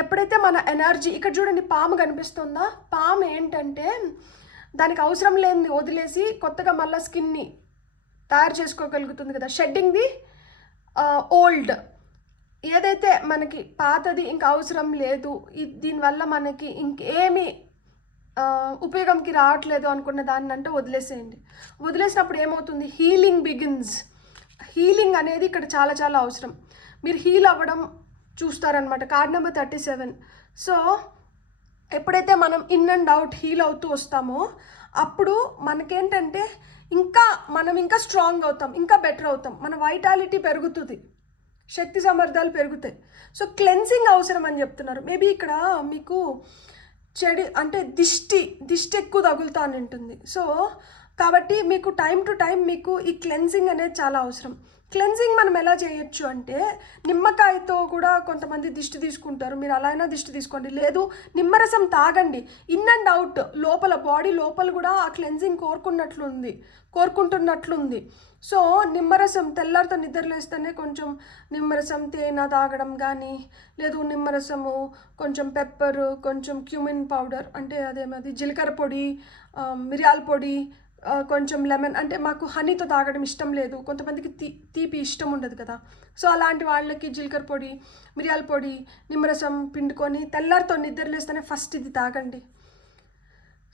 ఎప్పుడైతే మన ఎనర్జీ, ఇక్కడ చూడండి పాము కనిపిస్తుందా? పాము ఏంటంటే దానికి అవసరం లేనిది వదిలేసి కొత్తగా మళ్ళీ స్కిన్ని తయారు చేసుకోగలుగుతుంది కదా. షెడ్డింగ్ ది ఓల్డ్, ఏదైతే మనకి పాతది ఇంకా అవసరం లేదు, దీనివల్ల మనకి ఇంకేమీ ఉపయోగంకి రావట్లేదు అనుకున్న దాన్ని అంటే వదిలేసేయండి. వదిలేసినప్పుడు ఏమవుతుంది? Healing begins. హీలింగ్ అనేది ఇక్కడ చాలా చాలా అవసరం. మీరు హీల్ అవ్వడం చూస్తారనమాట. Card number 37. సో ఎప్పుడైతే మనం ఇన్ అండ్ అవుట్ హీల్ అవుతూ వస్తామో అప్పుడు మనకేంటంటే మనం ఇంకా స్ట్రాంగ్ అవుతాం, ఇంకా బెటర్ అవుతాం, మన వైటాలిటీ పెరుగుతుంది, శక్తి సామర్థ్యాలు పెరుగుతాయి. సో క్లెన్సింగ్ అవసరం అని చెప్తున్నారు. మేబీ ఇక్కడ మీకు చెడు అంటే దిష్టి ఎక్కువ తగులుతా అని ఉంటుంది. సో కాబట్టి మీకు టైం టు టైం మీకు ఈ క్లెన్సింగ్ అనేది చాలా అవసరం. క్లెన్సింగ్ మనం ఎలా చేయొచ్చు అంటే నిమ్మకాయతో కూడా కొంతమంది దిష్టి తీసుకుంటారు. మీరు అలా అయినా దిష్టి తీసుకోండి. లేదు, నిమ్మరసం తాగండి. ఇన్ అండ్ అవుట్ లోపల బాడీ లోపల కూడా ఆ క్లెన్సింగ్ కోరుకుంటున్నట్లుంది. సో నిమ్మరసం తెల్లారితో నిద్రలేస్తేనే కొంచెం నిమ్మరసం తేనె తాగడం కానీ, లేదు నిమ్మరసము కొంచెం పెప్పర్, కొంచెం క్యూమిన్ పౌడర్ అంటే అదేమది జీలకర్ర పొడి, మిరియాల పొడి, కొంచెం లెమన్, అంటే మాకు హనీతో తాగడం ఇష్టం లేదు, కొంతమందికి తీపి ఇష్టం ఉండదు కదా. సో అలాంటి వాళ్ళకి జీలకర్ర పొడి, మిరియాల పొడి, నిమ్మరసం పిండుకొని తెల్లారితో నిద్రలేస్తేనే ఫస్ట్ ఇది తాగండి.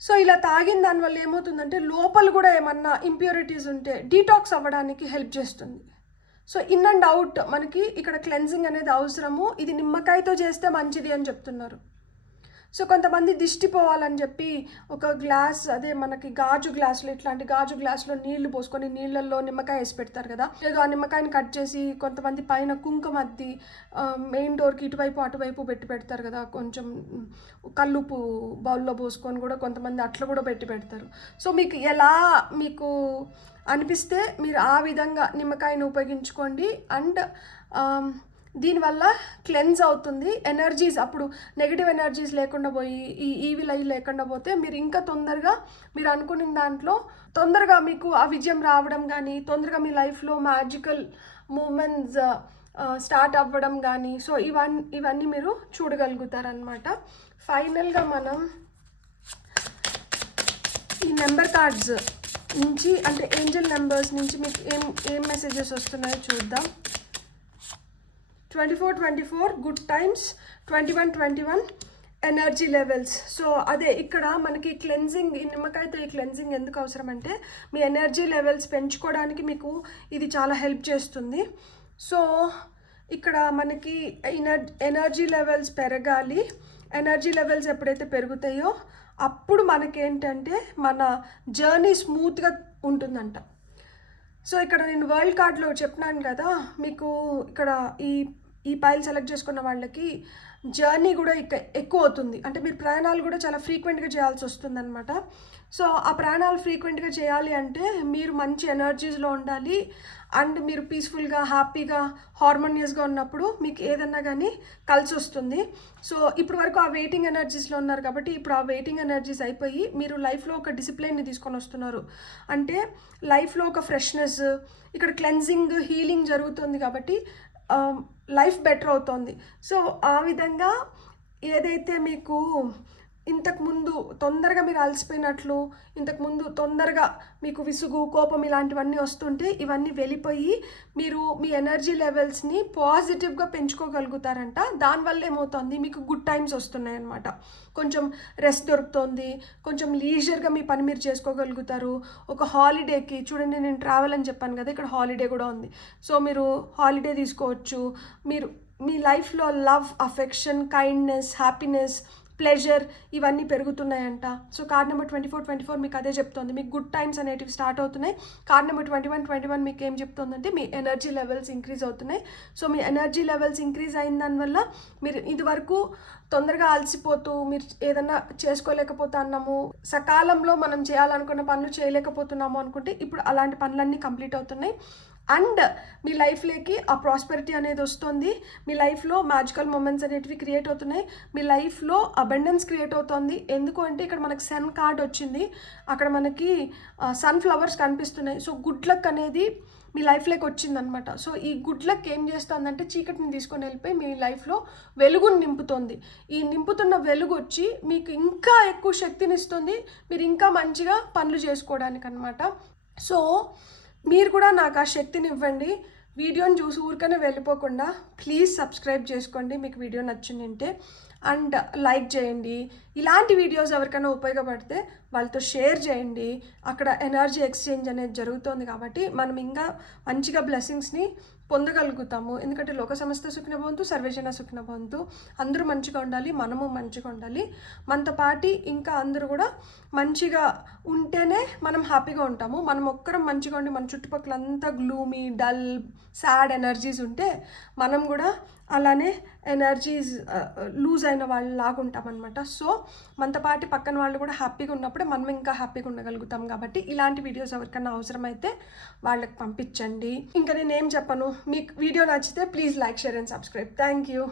సో ఇలా తాగిన దానివల్ల ఏమవుతుందంటే లోపల కూడా ఏమన్నా ఇంప్యూరిటీస్ ఉంటే డీటాక్స్ అవ్వడానికి హెల్ప్ చేస్తుంది. సో ఇన్ అండ్ అవుట్ మనకి ఇక్కడ క్లెన్జింగ్ అనేది అవసరము. ఇది నిమ్మకాయతో చేస్తే మంచిది అని చెప్తున్నారు. సో కొంతమంది దిష్టి పోవాలని చెప్పి ఒక గ్లాస్, అదే మనకి గాజు గ్లాసులు, ఇట్లాంటి గాజు గ్లాసులో నీళ్లు పోసుకొని నీళ్ళల్లో నిమ్మకాయ వేసి పెడతారు కదా. లేదు ఆ నిమ్మకాయని కట్ చేసి కొంతమంది పైన కుంకుమ అద్ది మెయిన్ డోర్కి ఇటువైపు అటువైపు పెట్టి పెడతారు కదా. కొంచెం కల్లుపు బౌల్లో పోసుకొని కూడా కొంతమంది అట్లా కూడా పెట్టి పెడతారు. సో మీకు ఎలా మీకు అనిపిస్తే మీరు ఆ విధంగా నిమ్మకాయని ఉపయోగించుకోండి. అండ్ దీనివల్ల క్లెన్స్ అవుతుంది ఎనర్జీస్. అప్పుడు నెగిటివ్ ఎనర్జీస్ లేకుండా పోయి ఈ ఈవిల్ అయ్యి లేకుండా పోతే మీరు ఇంకా తొందరగా మీరు అనుకున్న దాంట్లో తొందరగా మీకు ఆ విజయం రావడం కానీ, తొందరగా మీ లైఫ్లో మ్యాజికల్ మూమెంట్స్ స్టార్ట్ అవ్వడం కానీ, సో ఇవన్నీ మీరు చూడగలుగుతారనమాట. ఫైనల్గా మనం ఈ నెంబర్ కార్డ్స్ నుంచి, అంటే ఏంజల్ నెంబర్స్ నుంచి మీకు ఏం మెసేజెస్ వస్తున్నాయో చూద్దాం. 24 good times, 21 energy levels. So అదే ఇక్కడ మనకి క్లెన్జింగ్, ఈ నిమ్మకాయతో ఈ క్లెన్జింగ్ ఎందుకు అవసరం అంటే మీ ఎనర్జీ లెవెల్స్ పెంచుకోవడానికి మీకు ఇది చాలా హెల్ప్ చేస్తుంది. సో ఇక్కడ మనకి ఎనర్జీ లెవెల్స్ పెరగాలి. ఎనర్జీ లెవెల్స్ ఎప్పుడైతే పెరుగుతాయో అప్పుడు మనకేంటంటే మన జర్నీ స్మూత్గా ఉంటుందంట. సో ఇక్కడ నేను వరల్డ్ కార్డ్లో చెప్పినాను కదా మీకు, ఇక్కడ ఈ ఈ పైల్ సెలెక్ట్ చేసుకున్న వాళ్ళకి జర్నీ కూడా ఎక్కువ అవుతుంది. అంటే మీరు ప్రయాణాలు కూడా చాలా ఫ్రీక్వెంట్గా చేయాల్సి వస్తుంది అనమాట. సో ఆ ప్రయాణాలు ఫ్రీక్వెంట్గా చేయాలి అంటే మీరు మంచి ఎనర్జీస్లో ఉండాలి. అండ్ మీరు పీస్ఫుల్గా, హ్యాపీగా, హార్మోనియస్గా ఉన్నప్పుడు మీకు ఏదన్నా కానీ కలిసి వస్తుంది. సో ఇప్పుడు వరకు ఆ వెయిటింగ్ ఎనర్జీస్లో ఉన్నారు కాబట్టి ఇప్పుడు ఆ వెయిటింగ్ ఎనర్జీస్ అయిపోయి మీరు లైఫ్లో ఒక డిసిప్లిన్ని తీసుకొని వస్తున్నారు. అంటే లైఫ్లో ఒక ఫ్రెష్నెస్, ఇక్కడ క్లెన్జింగ్, హీలింగ్ జరుగుతుంది కాబట్టి లైఫ్ బెటర్ అవుతుంది. సో ఆ విధంగా ఏదైతే మీకు ఇంతకుముందు తొందరగా మీరు అలసిపోయినట్లు, ఇంతకుముందు తొందరగా మీకు విసుగు, కోపం ఇలాంటివన్నీ వస్తుంటే ఇవన్నీ వెళ్ళిపోయి మీరు మీ ఎనర్జీ లెవెల్స్ని పాజిటివ్గా పెంచుకోగలుగుతారంట. దానివల్ల ఏమవుతుంది, మీకు గుడ్ టైమ్స్ వస్తున్నాయి అన్నమాట. కొంచెం రెస్ట్ దొరుకుతుంది, కొంచెం లీజర్గా మీ పని మీరు చేసుకోగలుగుతారు. ఒక హాలిడేకి చూడండి, నేను ట్రావెల్ అని చెప్పాను కదా, ఇక్కడ హాలిడే కూడా ఉంది. సో మీరు హాలిడే తీసుకోవచ్చు. మీరు మీ లైఫ్లో love, affection, kindness, happiness, pleasure ఇవన్నీ పెరుగుతున్నాయంట. సో కార్డ్ నెంబర్ 24 మీకు అదే చెప్తుంది. మీకు గుడ్ టైమ్స్ అనేటివి స్టార్ట్ అవుతున్నాయి. కార్డ్ నెంబర్ 21 మీకు ఏం చెప్తుందంటే మీ ఎనర్జీ లెవెల్స్ ఇంక్రీజ్ అవుతున్నాయి. సో మీ ఎనర్జీ లెవెల్స్ ఇంక్రీజ్ అయిన దానివల్ల మీరు ఇది వరకు తొందరగా అలసిపోతూ మీరు ఏదన్నా చేసుకోలేకపోతున్నాము, సకాలంలో మనం చేయాలనుకున్న పనులు చేయలేకపోతున్నాము అనుకుంటే ఇప్పుడు అలాంటి పనులన్నీ కంప్లీట్ అవుతున్నాయి. అండ్ మీ లైఫ్లోకి ఆ ప్రాస్పెరిటీ అనేది వస్తుంది. మీ లైఫ్లో మ్యాజికల్ మూమెంట్స్ అనేటివి క్రియేట్ అవుతున్నాయి. మీ లైఫ్లో అబండెన్స్ క్రియేట్ అవుతుంది. ఎందుకు అంటే ఇక్కడ మనకి సన్ కార్డ్ వచ్చింది, అక్కడ మనకి సన్ఫ్లవర్స్ కనిపిస్తున్నాయి. సో గుడ్ లక్ అనేది మీ లైఫ్లోకి వచ్చిందనమాట. సో ఈ గుడ్ లక్ ఏం చేస్తుందంటే చీకటిని తీసుకొని వెళ్ళిపోయి మీ లైఫ్లో వెలుగుని నింపుతుంది. ఈ నింపుతున్న వెలుగు వచ్చి మీకు ఇంకా ఎక్కువ శక్తిని ఇస్తుంది, మీరు ఇంకా మంచిగా పనులు చేసుకోవడానికి అనమాట. సో మీరు కూడా నాకు ఆ శక్తిని ఇవ్వండి. వీడియోని చూసి ఊరికనే వెళ్ళిపోకుండా ప్లీజ్ సబ్స్క్రైబ్ చేసుకోండి మీకు వీడియో నచ్చిందంటే, అండ్ లైక్ చేయండి. ఇలాంటి వీడియోస్ ఎవరికైనా ఉపయోగపడితే వాళ్ళతో షేర్ చేయండి. అక్కడ ఎనర్జీ ఎక్స్చేంజ్ అనేది జరుగుతుంది కాబట్టి మనం ఇంకా మంచిగా బ్లెస్సింగ్స్ని పొందగలుగుతాము. ఎందుకంటే లోక సమస్త సుఖిన భవంతు, సర్వేజన సుఖిన భవంతు. అందరూ మంచిగా ఉండాలి, మనము మంచిగా ఉండాలి. మనతో పాటి ఇంకా అందరూ కూడా మంచిగా ఉంటేనే మనం హ్యాపీగా ఉంటాము. మనం ఒక్కరం మంచిగా ఉండి మన చుట్టుపక్కల అంతా గ్లూమీ, డల్, సాడ్ ఎనర్జీస్ ఉంటే మనం కూడా అలానే ఎనర్జీస్ లూజ్ అయిన వాళ్ళలాగా ఉంటామన్నమాట. సో మనతో పాటు పక్కన వాళ్ళు కూడా హ్యాపీగా ఉన్నప్పుడే మనం ఇంకా హ్యాపీగా ఉండగలుగుతాం. కాబట్టి ఇలాంటి వీడియోస్ ఎవరికైనా అవసరమైతే వాళ్ళకి పంపించండి. ఇంకా నేనేం చెప్పను, మీకు వీడియో నచ్చితే please like, share and subscribe. Thank you.